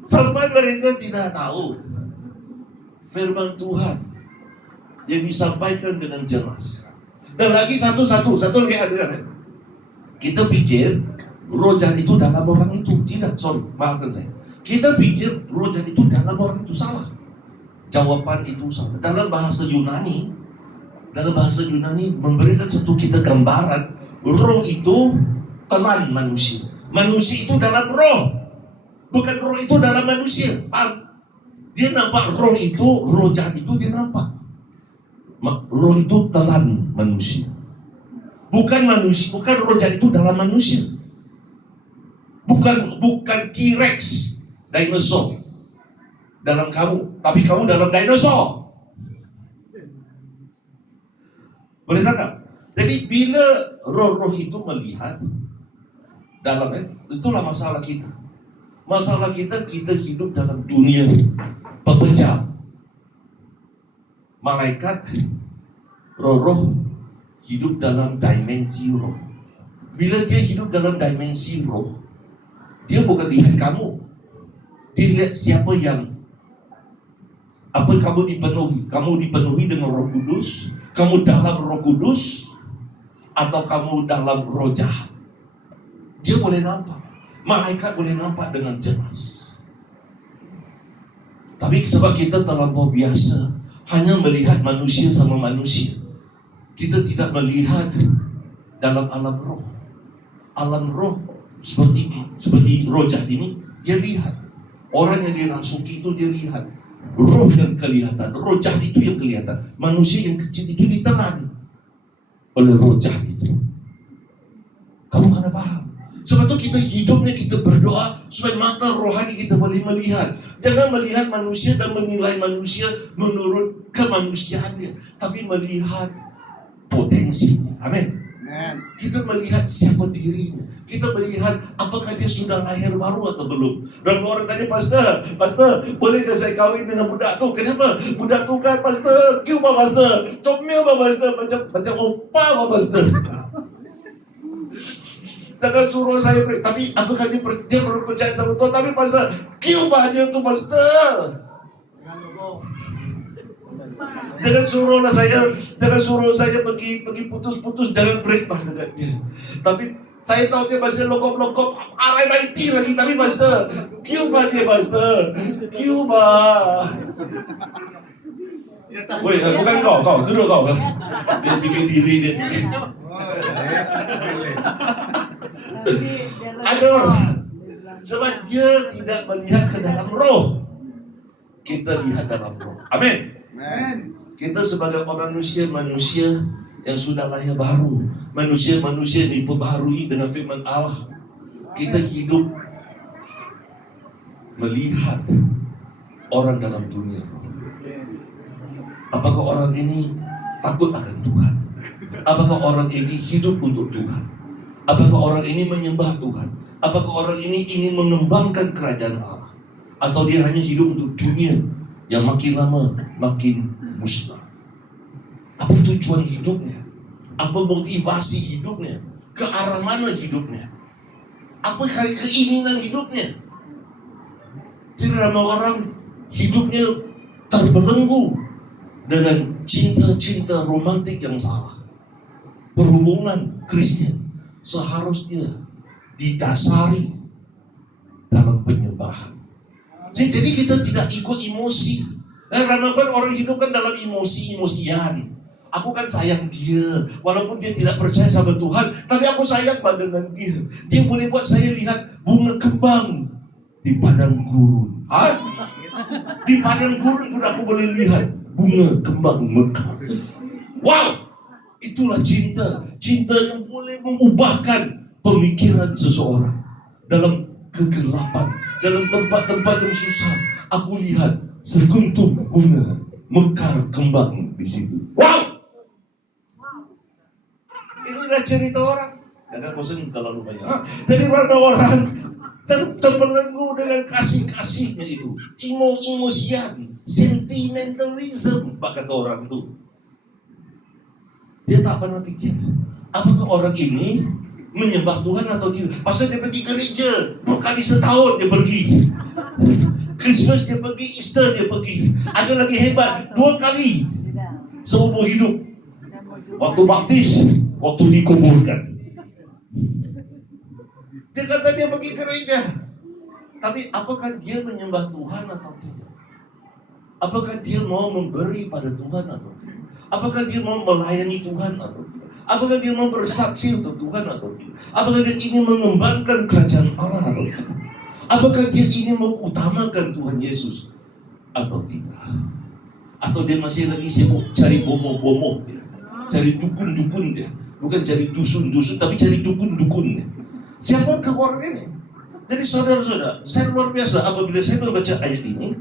Sampai mereka tidak tahu firman Tuhan yang disampaikan dengan jelas. Dan lagi satu lagi hadirin. Kita pikir roh jahat itu dalam orang itu. Tidak, maafkan saya. Kita pikir roh jahat itu dalam orang itu. Salah. Jawaban itu salah. Dalam bahasa Yunani memberikan satu kita gambaran, roh itu telan manusia. Manusia itu dalam roh, bukan roh itu dalam manusia. Dia nampak roh itu, roh jahat itu dia nampak. Roh itu telan manusia. Bukan manusia, bukan roh jahat itu dalam manusia. Bukan T-Rex, dinosaur dalam kamu, tapi kamu dalam dinosaur. Boleh tangkap? Jadi bila roh-roh itu melihat dalamnya, itulah masalah kita. Masalah kita hidup dalam dunia pepecah. Malaikat, roh-roh hidup dalam dimensi roh. Bila dia hidup dalam dimensi roh, dia bukan lihat kamu. Dia lihat siapa yang Apa kamu dipenuhi? Kamu dipenuhi dengan Roh Kudus? Kamu dalam Roh Kudus? Atau kamu dalam roh jahat? Dia boleh nampak. Malaikat boleh nampak dengan jelas. Tapi sebab kita terlampau biasa hanya melihat manusia sama manusia, kita tidak melihat dalam alam roh. Alam roh seperti roh jahat ini, dia lihat. Orang yang dirasuki itu dia lihat. Roh yang kelihatan, roh jahat itu yang kelihatan. Manusia yang kecil itu ditelan oleh roh jahat itu. Kamu kena paham. Sebab itu kita hidupnya kita berdoa supaya mata rohani kita boleh melihat. Jangan melihat manusia dan menilai manusia menurut kemanusiaannya, tapi melihat potensinya. Amin. Kita melihat siapa dirinya. Kita melihat apakah dia sudah lahir baru atau belum. Dan orang tanya, Pastor, bolehkah saya kahwin dengan budak tu? Kenapa? Budak tu kan, Pastor, kiu Pak Pastor, comel Pak Pastor, macam opa Pak Pastor. Jangan suruh saya, tapi apakah dia perlu percaya sama Tuhan? Tapi Pastor, kiu Pak dia tu Pastor. Jangan suruh saya pergi putus-putus, jangan breakfast dengan dia. Tapi saya tahu dia masih lokop-lokop, RMIT lagi, tapi Pastor, Cuba dia Pastor, Cuba. Woi, bukan kau, duduk kau. Dia bikin diri dia. Ada orang, sebab dia tidak melihat ke dalam roh. Kita lihat dalam roh. Amin. Kita sebagai orang manusia yang sudah lahir baru, manusia yang diperbaharui dengan firman Allah, kita hidup melihat orang dalam dunia. Apakah orang ini takut akan Tuhan? Apakah orang ini hidup untuk Tuhan? Apakah orang ini menyembah Tuhan? Apakah orang ini ingin mengembangkan kerajaan Allah? Atau dia hanya hidup untuk dunia yang makin lama makin musnah? Apa tujuan hidupnya? Apa motivasi hidupnya? Ke arah mana hidupnya? Apa keinginan hidupnya? Tidak ramai orang hidupnya terbelenggu dengan cinta-cinta romantik yang salah. Perhubungan Kristen seharusnya didasari dalam penyembahan. Jadi kita tidak ikut emosi. Karena kan orang hidup kan dalam emosi-emosian. Aku kan sayang dia, walaupun dia tidak percaya sama Tuhan, tapi aku sayang dengan dia. Dia boleh buat saya lihat bunga kembang di padang gurun. Di padang gurun pun aku boleh lihat bunga kembang mekar. Wow, itulah cinta. Cinta yang boleh mengubahkan pemikiran seseorang. Dalam kegelapan, dalam tempat-tempat yang susah, aku lihat sekuntum bunga mekar kembang di situ. Wow! Ini adalah cerita orang. Jangan bosan terlalu banyak. Jadi orang terbelenggu dengan kasih-kasihnya itu. Emosian, sentimentalism, kata orang itu. Dia tak pernah pikir, apakah orang ini menyembah Tuhan atau tidak. Pasal dia pergi gereja 2 kali setahun dia pergi. Christmas dia pergi, Easter dia pergi. Ada lagi hebat, 2 kali seumur hidup. Waktu baptis, waktu dikuburkan. Dia kata dia pergi gereja. Tapi apakah dia menyembah Tuhan atau tidak? Apakah dia mau memberi pada Tuhan atau tidak? Apakah dia mau melayani Tuhan atau tidak? Apakah dia mau bersaksi untuk Tuhan atau tidak? Apakah dia ingin mengembangkan kerajaan Allah atau tidak? Apakah dia ingin mengutamakan Tuhan Yesus atau tidak? Atau dia masih lagi sibuk cari bomo-bomo dia, cari dukun-dukun dia, bukan cari dusun-dusun, tapi cari dukun-dukun dia. Siapakah orang ini? Jadi saudara-saudara, saya luar biasa apabila saya membaca ayat ini,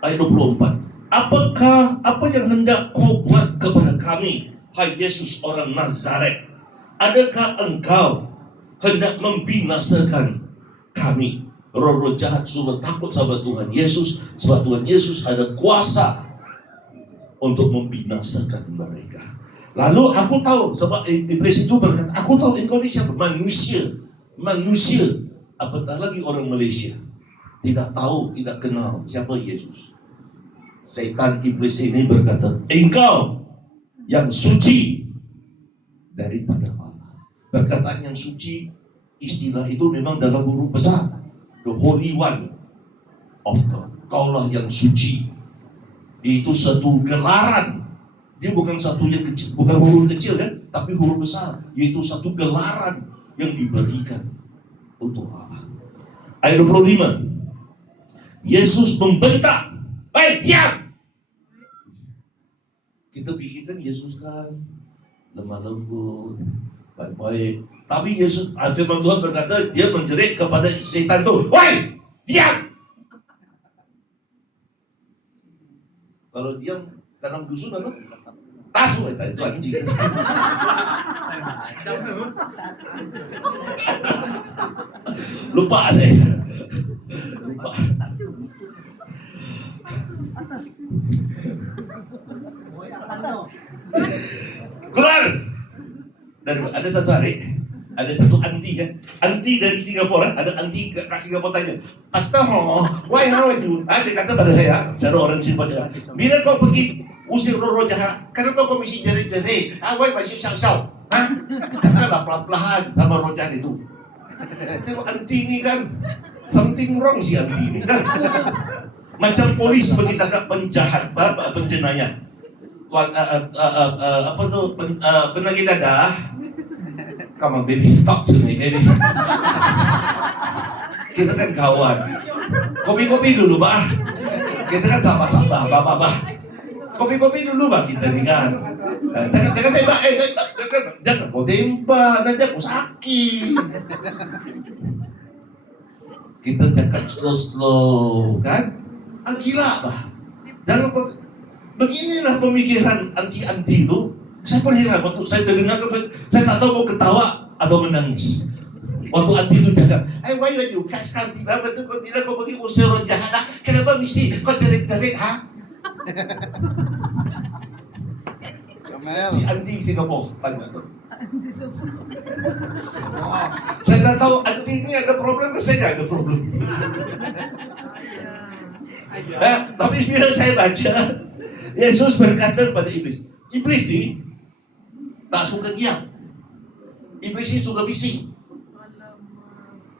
ayat 24. Apakah apa yang hendak kau buat kepada kami, hai Yesus orang Nazaret? Adakah engkau hendak membinasakan kami? Roh-roh jahat sudah takut sama Tuhan Yesus, sebab Tuhan Yesus ada kuasa untuk membinasakan mereka. Lalu aku tahu, sebab iblis itu berkata, aku tahu engkau ini siapa? Manusia, apatah lagi orang Malaysia tidak tahu, tidak kenal siapa Yesus. Setan iblis ini berkata, engkau yang suci daripada Allah. Perkataan yang suci, istilah itu memang dalam huruf besar. The Holy One of God. Kaulah yang suci. Itu satu gelaran. Dia bukan satu yang kecil, bukan huruf kecil kan, tapi huruf besar. Yaitu satu gelaran yang diberikan untuk Allah. Ayat 25. Yesus membentak, "Hei, diam!" Kita pikirkan Yesus kan lemah lembut, baik-baik. Tapi Yesus, firman Tuhan berkata, dia menjerit kepada setan itu, "Woi, diam!" Kalau diam dalam dusun apa? Tasu itu anjing. Lupa saya. Lupa. Keluar. Dan ada satu hari, ada satu anti kan, anti dari Singapura, ada anti ke Singapura tanya, "Pastor, why how you?" Dia kata pada saya, secara orang Singapura, "Bila kau pergi usir roh jahat, kenapa kau mesti jerit-jerit? Why masih shout-shout? Janganlah pelan-pelan sama roh jahat itu." Tengok anti ini kan, something wrong si anti ini kan. Macam polis bagi tangkap penjahat, penjenayah. Apa tu penagih dadah. Come on baby, talk to me baby. Kita kan kawan. Kopi-kopi dulu bah. Kita kan sahabat-sahabat, bah. Kopi-kopi dulu bah kita ni kan. Jangan tembak, jangan kau tembak, nanti aku sakit. Kita cakap slow-slow kan. Gila bah. Jangan kau. Beginilah pemikiran anti-anti itu. Saya pun heran waktu saya terdengar, saya tak tahu mau ketawa atau menangis. Waktu anti itu cakap, "Why you catch anti? Betul kau bila kau pergi usir orang jahat, kenapa mesti kau jerit-jerit, ha?" Si anti Singapura tanya. Saya tak tahu anti ini ada problem ke saya ada problem. Tapi bila saya baca, Yesus berkata kepada iblis, iblis ni tak suka diam. Iblis ni suka bising.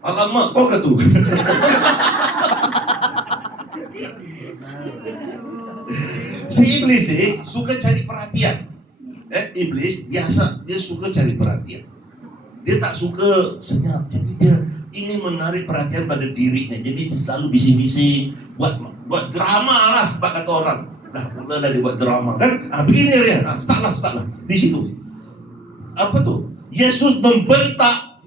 Alamak, kau ke tu? Si iblis ni suka cari perhatian. Iblis biasa dia suka cari perhatian. Dia tak suka senyap. Jadi dia ingin menarik perhatian pada dirinya. Jadi dia selalu bising-bising, buat drama lah, pak kata orang. Mula dah dia buat drama kan? Begini dia. Startlah di situ. Apa tu? Yesus membentak,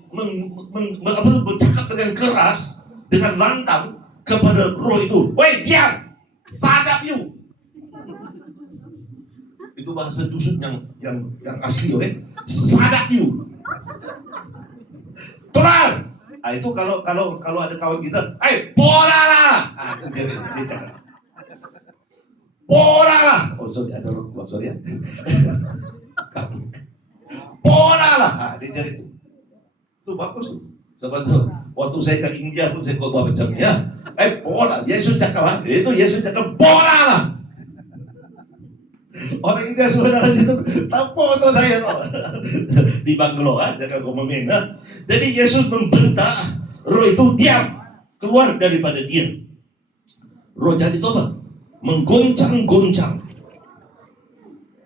bercakap dengan keras, dengan lantang kepada roh itu. "Woi, diam! Sadap you!" Itu bahasa dusun yang asli, okay? Sadap you. Keluar. Itu kalau ada kawan kita, "Pola lah!" Itu dia cakap. "Pola lah!" Oh sorry, ada orang keluar, sorry ya. "Pola lah!" Dia cari itu. Itu bagus tuh. Sebab tu, waktu saya ke India pun saya khotbah macam ni ya. Pola, Yesus cakap itu Yesus cakap pola lah. Orang India saudara situ tampuk tu saya di Bangalore, jangan kau memena. Jadi Yesus membentak roh itu diam, keluar daripada dia. Roh jahat itu apa? Menggoncang-goncang.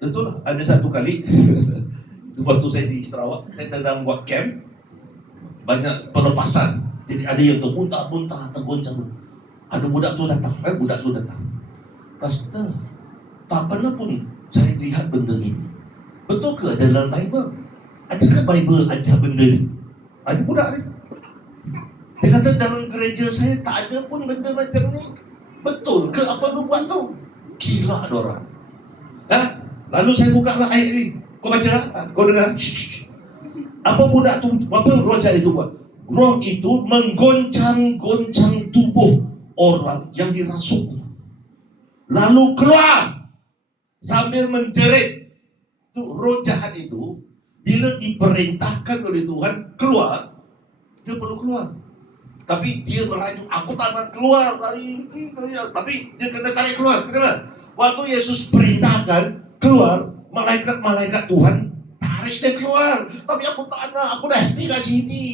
Betul, ada satu kali waktu saya di Sarawak, saya sedang buat camp, banyak pelepasan. Jadi ada yang termuntah-muntah, tergoncang. Ada budak tu datang, Pastor, tak pernah pun saya lihat benda ini. Betul ke dalam Bible? Adakah Bible ajar benda ni? Ada budak ni. Dia kata dalam gereja saya tak ada pun benda macam ni. Betul ke apa lu buat tu? Gila ada orang. Lalu saya buka lah ayat ni. Kau baca lah, kau dengar. Apa budak tu, apa roh jahat itu buat? Roh itu menggoncang-goncang tubuh orang yang dirasuk. Lalu keluar sambil menjerit. Roh jahat itu bila diperintahkan oleh Tuhan keluar, dia perlu keluar. Tapi dia merajuk, aku tak nak keluar dari, tapi dia kena tarik keluar. Kenapa? Waktu Yesus perintahkan keluar, malaikat-malaikat Tuhan tarik dia keluar. Tapi aku tak nak, aku dah happy kat sini.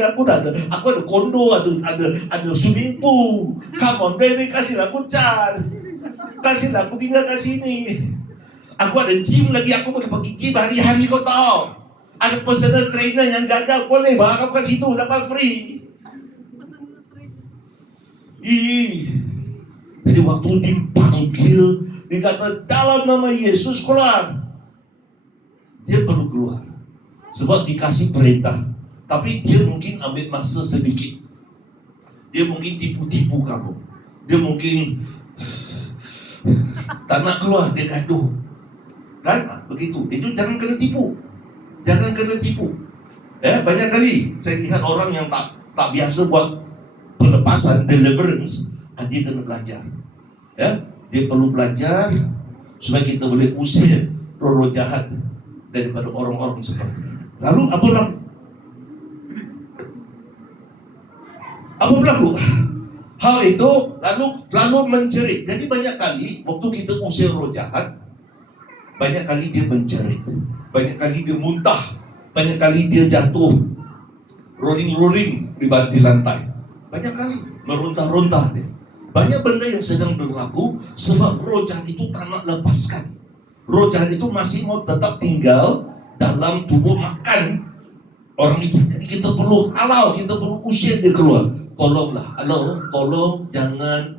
Aku ada kondo, ada swimming pool. Come on baby, kasihlah aku cat. Kasihlah aku tinggal kat sini. Aku ada gym lagi, aku boleh pergi gym hari-hari kau tahu. Ada personal trainer yang gagal, boleh bawa aku kat situ, dapat free. Jadi waktu dipanggil, dikata dalam nama Yesus keluar. Dia perlu keluar sebab dikasih perintah. Tapi dia mungkin ambil masa sedikit. Dia mungkin tipu-tipu kamu. Dia mungkin tak nak keluar, dia gaduh. Kan? Begitu. Itu jangan kena tipu. Jangan kena tipu. Banyak kali saya lihat orang yang tak biasa buat pelepasan, deliverance, dia kena belajar. Dia perlu belajar supaya kita boleh usir roh jahat daripada orang-orang seperti ini. Lalu apa berlaku? Hal itu lalu menjerit. Jadi banyak kali waktu kita usir roh jahat, banyak kali dia menjerit, banyak kali dia muntah, banyak kali dia jatuh, rolling di lantai, banyak kali meruntah-runtah dia. Banyak benda yang sedang berlaku sebab roh jahat itu tak nak lepaskan. Roh jahat itu masih mau tetap tinggal dalam tubuh makan orang itu. Jadi kita perlu halau, kita perlu usir dia keluar. Tolonglah, tolong jangan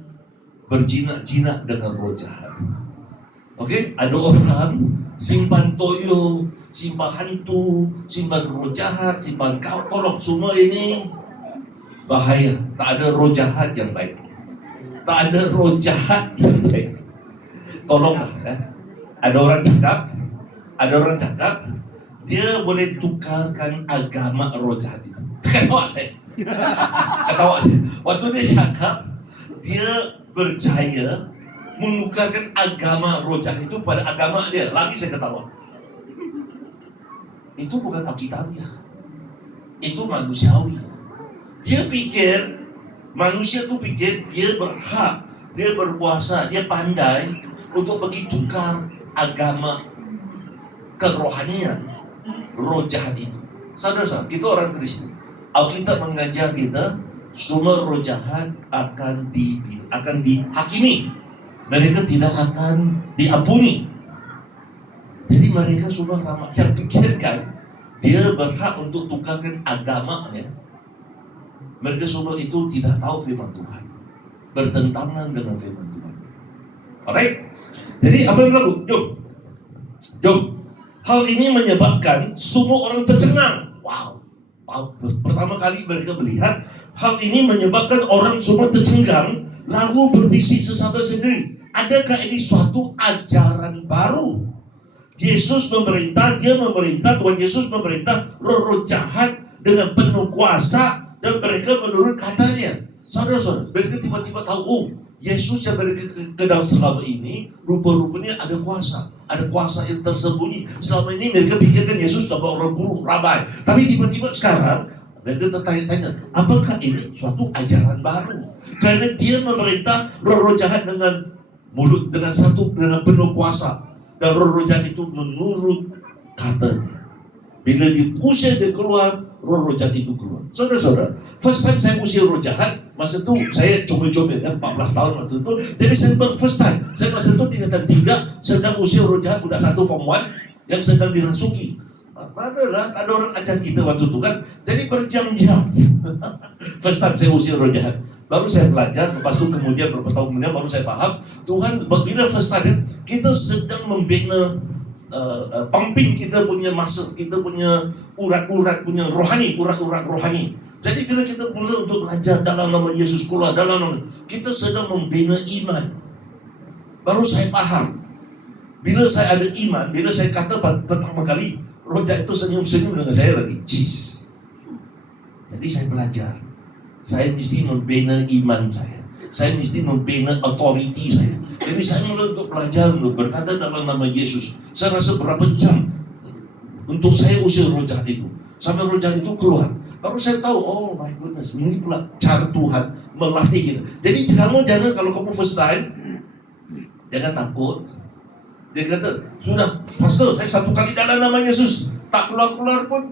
berjinak-jinak dengan roh jahat. Okey, ada orang simpan toyo, simpan hantu, simpan roh jahat, simpan kau. Tolong, semua ini bahaya. Tak ada roh jahat yang baik. Tak ada roh jahat yang baik. Tolonglah. Ada orang cakap, dia boleh tukarkan agama roh jahat itu. Ketawa saya. Waktu dia cakap, dia berjaya menukarkan agama roh jahat itu pada agama dia. Lagi saya ketawa. Itu bukan Alkitabiah. Itu manusiawi. Manusia tu pikir dia berhak, dia berkuasa, dia pandai untuk pergi tukar agama kerohanian roh jahat itu. Saudara-saudara, kita orang Kristen, Alkitab mengajar kita semua roh jahat akan dihakimi. Mereka tidak akan diampuni. Jadi mereka semua ramai yang pikirkan dia berhak untuk tukarkan agamanya. Mereka semua itu tidak tahu firman Tuhan, bertentangan dengan firman Tuhan. Alright. Jadi apa yang berlaku? Jom. Hal ini menyebabkan semua orang tercengang. Wow. Pertama kali mereka melihat hal ini menyebabkan orang semua tercengang, lalu berbisik sesama sendiri. Adakah ini suatu ajaran baru? Tuhan Yesus memerintah roh-roh jahat dengan penuh kuasa dan mereka menurut katanya. Saudara-saudara, mereka tiba-tiba tahu, Yesus yang mereka kenal selama ini rupa-rupanya ada kuasa yang tersembunyi. Selama ini mereka pikirkan Yesus sebagai orang guru, rabai. Tapi tiba-tiba sekarang mereka tertanya-tanya, apakah ini suatu ajaran baru? Karena dia memerintah roh-roh jahat dengan mulut, dengan penuh kuasa. Dan roh-roh jahat itu menurut katanya. Bila diusir dia keluar, roh-roh jahat itu keluar. Saudara-saudara, first time saya usir roh jahat, masa itu saya comel-comel, 14 tahun waktu itu. Jadi saya first time, saya masa itu tingkatan 3, sedang usir roh jahat budak 1 form 1 yang sedang dirasuki. Manalah, ada orang ajar kita waktu itu kan. Jadi berjam-jam. First time saya usir roh jahat. Baru saya belajar, lepas itu kemudian beberapa tahun kemudian baru saya paham, Tuhan bila first time kita sedang membina pumping kita punya masa, kita punya urat-urat punya rohani, urat-urat rohani. Jadi bila kita mula untuk belajar dalam nama Yesus keluar, dalam nama kita sedang membina iman. Baru saya paham. Bila saya ada iman, bila saya kata pertama kali, roh jahat itu senyum-senyum dengan saya lagi. Cheese. Jadi saya belajar. Saya mesti membina iman saya. Saya mesti membina authority saya. Jadi saya mulai untuk belajar, berkata dalam nama Yesus. Saya rasa berapa jam untuk saya usir roh jahat itu. Sampai roh jahat itu keluar. Baru saya tahu, oh my goodness, ini pula cara Tuhan melatih kita. Jadi kamu jangan, kalau kamu first time, Jangan takut. Dia kata, sudah pastor, saya 1 kali dalam nama Yesus, tak keluar-keluar pun.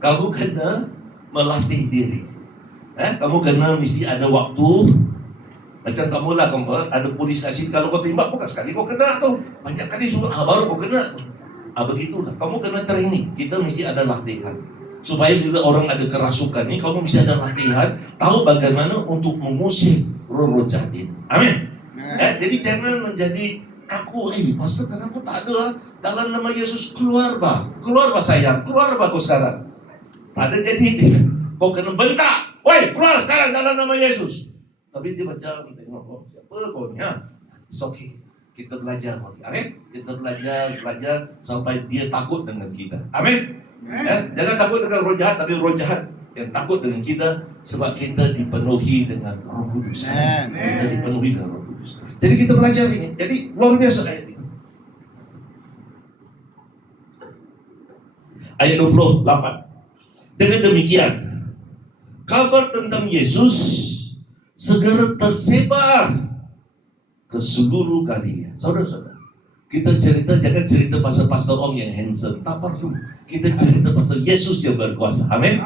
Kamu kena melatih diri. Kamu kena mesti ada waktu. Macam kamu lah, kamu ada polis kasih, kalau kau tembak bukan sekali kau kena tu, banyak kali suruh baru kau kena tu. Begitulah, kamu kena training. Kita mesti ada latihan supaya bila orang ada kerasukan ni, kamu mesti ada latihan, tahu bagaimana untuk mengusir roh-roh jahat ini. Amin. Jadi jangan menjadi kaku. Pastor kenapa tak ada dalam nama Yesus? Keluar bah sayang, keluar bah kau sekarang. Tak ada jadi kau kena bentak, woi keluar sekarang dalam nama Yesus. Tapi dia macam tengok siapa kau ni, it's okay. Kita belajar, amin. Kita belajar sampai dia takut dengan kita, amin. Jangan takut dengan roh jahat, tapi roh jahat yang takut dengan kita sebab kita dipenuhi dengan Roh Kudus. Kita dipenuhi dengan Roh Kudus. Jadi kita belajar ini. Jadi luar biasa ayat ini. Ayat 28. Dengan demikian, kabar tentang Yesus segera tersebar ke seluruh Galilea. Saudara-saudara, kita jangan cerita pasal Pastor Ong yang handsome, tak perlu. Kita cerita pasal Yesus yang berkuasa. Amin.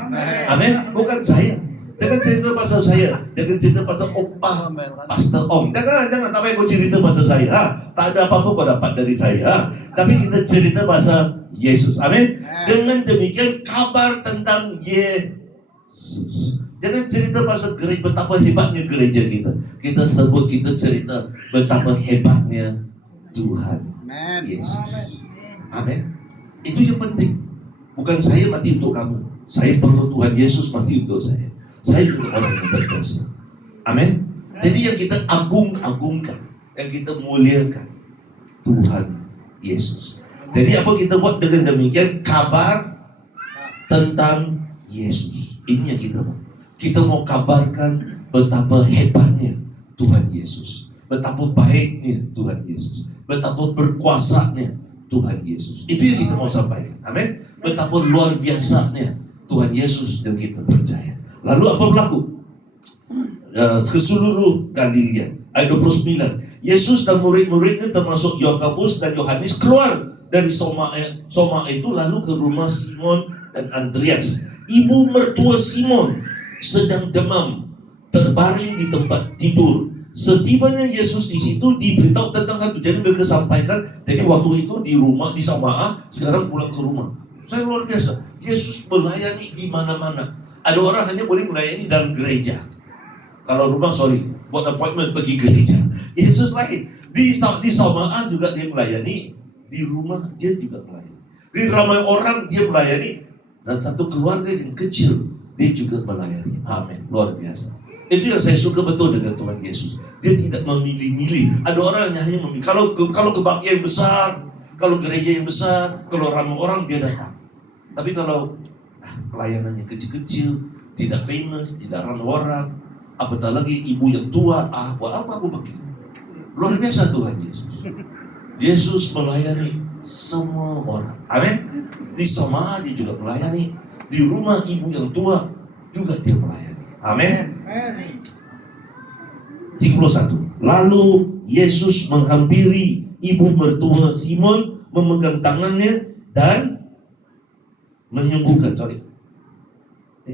Amin. Bukan saya. Jangan cerita pasal saya. Jangan cerita pasal Opah Pastor Ong. Jangan. Tak payah kau cerita pasal saya. Tak ada apa-apa kau dapat dari saya. Tapi kita cerita pasal Yesus. Amin. Dengan demikian kabar tentang Yesus. Jangan cerita pasal betapa hebatnya gereja kita. Kita cerita betapa hebatnya Tuhan Yesus. Amin. Itu yang penting. Bukan saya mati untuk kamu. Saya perlu Tuhan Yesus mati untuk saya. Saya juga orang yang berdosa. Amin. Jadi yang kita agungkan, yang kita muliakan Tuhan Yesus. Jadi apa kita buat dengan demikian? Kabar tentang Yesus. Ini yang kita mau. Kita mau kabarkan betapa hebatnya Tuhan Yesus, betapa baiknya Tuhan Yesus, betapa berkuasanya Tuhan Yesus. Itu yang kita mau sampaikan. Amin. Betapa luar biasanya Tuhan Yesus yang kita percaya. Lalu apa berlaku? Ke seluruh Galilea. Ayat 29. Yesus dan murid-muridnya termasuk Yakobus dan Yohanes keluar dari Soma itu lalu ke rumah Simon dan Andreas. Ibu mertua Simon sedang demam, terbaring di tempat tidur. Setibanya Yesus di situ diberitahu tentang hal itu. Jadi mereka sampaikan. Jadi waktu itu di rumah di Sama'a, sekarang pulang ke rumah. Saya luar biasa. Yesus melayani di mana-mana. Ada orang hanya boleh melayani dalam gereja. Kalau rumah buat appointment pergi gereja. Yesus lain. Di Sama'a juga dia melayani. Di rumah dia juga melayani. Di ramai orang dia melayani. Dan satu keluarga yang kecil dia juga melayani. Amin. Luar biasa. Itu yang saya suka betul dengan Tuhan Yesus. Dia tidak memilih-milih. Ada orang yang hanya memilih. Kalau kebaktian yang besar, kalau gereja yang besar, kalau ramai orang dia datang. Tapi kalau pelayanannya kecil-kecil, tidak famous, tidak ramai orang, apatah lagi ibu yang tua, buat apa aku pergi? Luar biasa Tuhan Yesus. Yesus melayani semua orang. Amin. Di Sama'a dia juga melayani. Di rumah ibu yang tua juga dia melayani. Amin. 31. Lalu Yesus menghampiri ibu mertua Simon, memegang tangannya dan menyembuhkan.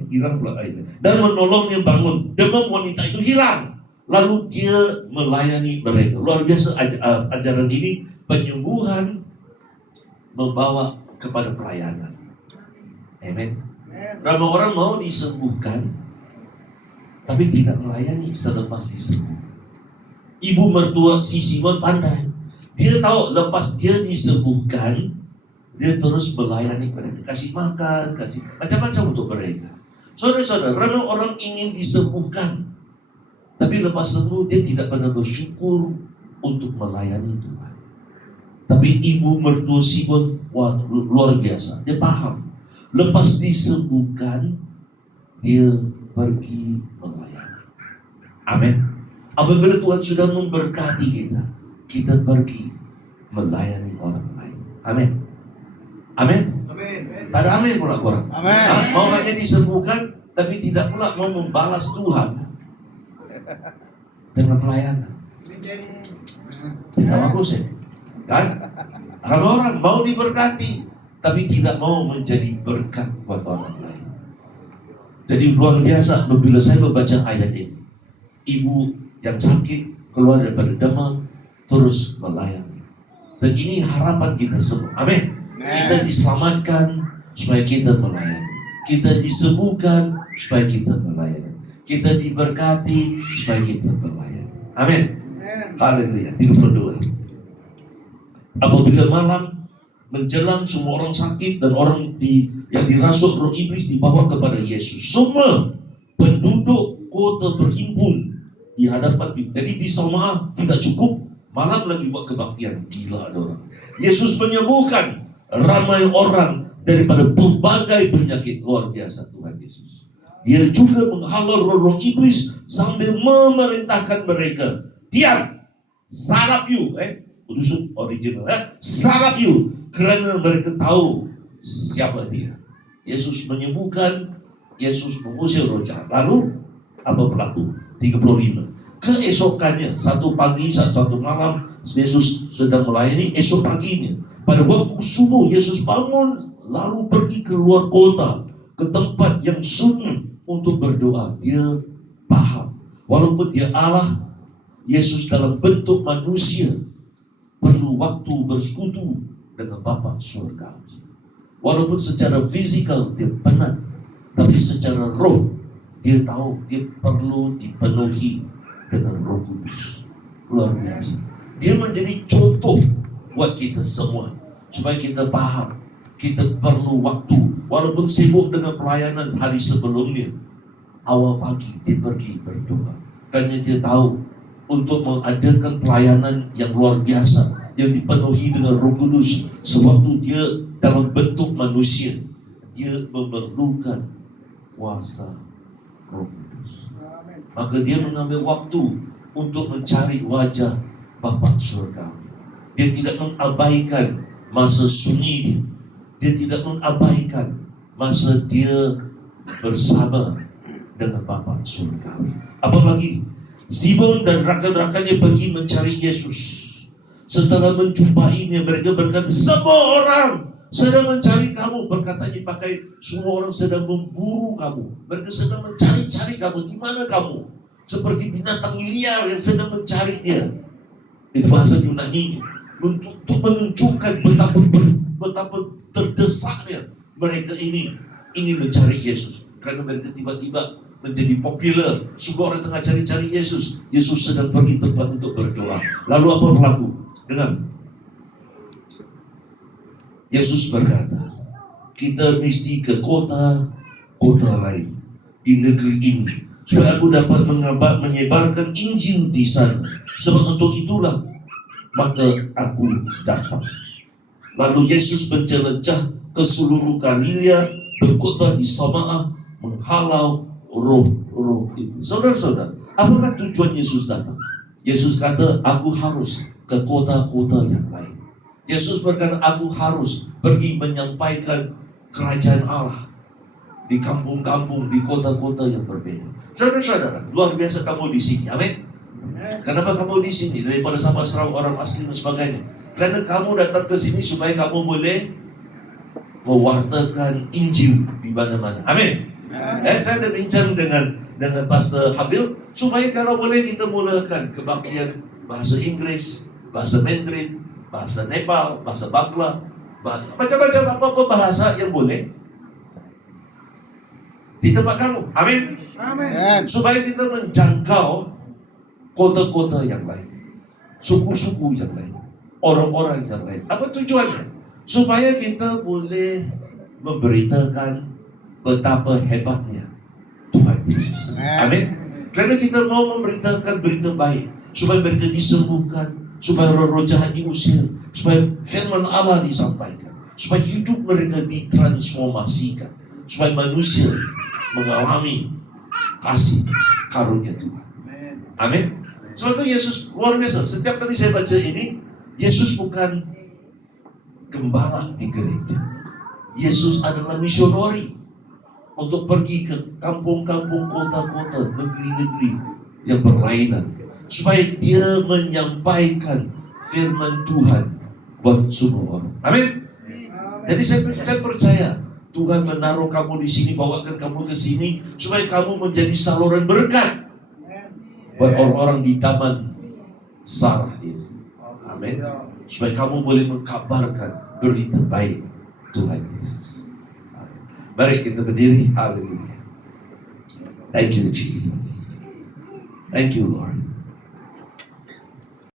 Hilang pula airnya. Dan menolongnya bangun. Demam wanita itu hilang. Lalu dia melayani mereka. Luar biasa ajaran ini. Penyembuhan membawa kepada pelayanan. Amin. Ramai orang mau disembuhkan, tapi tidak melayani selepas disembuh. Ibu mertua si Simon pandai. Dia tahu lepas dia disembuhkan, dia terus melayani mereka. Kasih makan, kasih macam-macam untuk mereka. Saudara-saudara, ramai orang ingin disembuhkan, tapi lepas sembuh dia tidak pernah bersyukur untuk melayani Tuhan. Tapi ibu mertua Simon, luar biasa. Dia paham. Lepas disembuhkan, dia pergi melayani. Amin. Apabila Tuhan sudah memberkati kita, kita pergi melayani orang lain. Amin. Amin. Tak ada amin pula korang. Mau hanya disembuhkan, tapi tidak pula mau membalas Tuhan dengan pelayanan. Tidak bagus ya, kan? Ramai orang mau diberkati, tapi tidak mau menjadi berkat buat orang lain. Jadi luar biasa bila saya membaca ayat ini. Ibu yang sakit keluar daripada demam terus melayani. Dan ini harapan kita semua. Amin. Kita diselamatkan supaya kita melayani. Kita disembuhkan supaya kita melayani. Kita diberkati supaya kita melayani. Amin. Haleluya. 32. Apabila malam menjelang, semua orang sakit dan orang yang dirasuk roh iblis dibawa kepada Yesus. Semua penduduk kota berhimpun di hadapan. Jadi di Samaria tidak cukup, malam lagi buat kebaktian. Gila ada orang. Yesus menyembuhkan ramai orang daripada berbagai penyakit. Luar biasa Tuhan Yesus. Dia juga menghalau roh-roh iblis sambil memerintahkan mereka, diam, sarap you, Udusuk original, sarap you, kerana mereka tahu siapa dia. Yesus menyembuhkan, Yesus mengusir roh jahat. Lalu apa berlaku? 35. Keesokannya, satu pagi, satu malam, Yesus sedang melayani. Esok paginya, pada waktu subuh, Yesus bangun lalu pergi keluar kota ke tempat yang sunyi untuk berdoa. Dia paham, walaupun dia Allah, Yesus dalam bentuk manusia perlu waktu bersekutu dengan Bapa surga. Walaupun secara fisikal dia penat, tapi secara roh dia tahu dia perlu dipenuhi dengan Roh Kudus. Luar biasa. Dia menjadi contoh buat kita semua supaya kita paham kita perlu waktu. Walaupun sibuk dengan pelayanan hari sebelumnya, awal pagi dia pergi berdoa. Karena dia tahu untuk mengadakan pelayanan yang luar biasa, yang dipenuhi dengan Roh Kudus, sewaktu dia dalam bentuk manusia, dia memerlukan kuasa Roh Kudus. Maka dia mengambil waktu untuk mencari wajah Bapa surgawi. Dia tidak mengabaikan masa sunyi dia. Dia tidak mengabaikan masa dia bersama dengan Bapa surgawi. Apalagi Simon dan rakan-rakannya pergi mencari Yesus. Setelah menjumpainya, mereka berkata, semua orang sedang mencari kamu. Perkataannya pakai, semua orang sedang memburu kamu. Mereka sedang mencari-cari kamu. Di mana kamu? Seperti binatang liar yang sedang mencari dia. Itu bahasa Yunani. Untuk menunjukkan betapa terdesaknya mereka ini ingin mencari Yesus. Karena mereka tiba-tiba menjadi populer. Semua orang tengah cari-cari Yesus. Yesus sedang pergi tempat untuk berdoa. Lalu apa berlaku? Dengar. Yesus berkata, kita mesti ke kota lain di negeri ini, supaya aku dapat menyebarkan Injil di sana. Sebab untuk itulah maka aku datang. Lalu Yesus menjelajah ke seluruh Galilea, berkhotbah di Samaria, menghalau roh-roh itu. Saudara-saudara, apakah tujuan Yesus datang? Yesus kata, aku harus ke kota-kota yang lain. Yesus berkata, aku harus pergi menyampaikan kerajaan Allah di kampung-kampung, di kota-kota yang berbeda. Saudara-saudara, luar biasa kamu di sini. Amin. Kenapa kamu di sini daripada sama serang orang asli dan sebagainya? Karena kamu datang ke sini supaya kamu boleh mewartakan Injil di mana-mana. Amin. Dan saya ada bincang dengan Pastor Habil supaya kalau boleh kita mulakan kebaktian bahasa Inggris, bahasa Mandarin, bahasa Nepal, bahasa Bangla, macam-macam apa bahasa yang boleh di tempat kamu. Amin. Amin. Supaya kita menjangkau kota-kota yang lain, suku-suku yang lain, orang-orang yang lain. Apa tujuannya? Supaya kita boleh memberitakan betapa hebatnya Tuhan Yesus. Amin. Karena kita mau memberitakan berita baik, supaya mereka disembuhkan, supaya roh-roh jahat diusir, supaya firman Allah disampaikan, supaya hidup mereka ditransformasikan, supaya manusia mengalami kasih karunia Tuhan. Amin. Sebab itu Yesus luar biasa. Setiap kali saya baca ini, Yesus bukan gembala di gereja. Yesus adalah misionari untuk pergi ke kampung-kampung, kota-kota, negeri-negeri yang berlainan. supaya dia menyampaikan firman Tuhan buat semua orang. Amin. Jadi saya percaya Tuhan menaruh kamu di sini, bawakan kamu ke sini supaya kamu menjadi saluran berkat buat orang-orang di taman Sarah ini. Amin. Supaya kamu boleh mengkabarkan berita baik Tuhan Yesus. Mari kita berdiri. Haleluya. Thank you Jesus. Thank you Lord.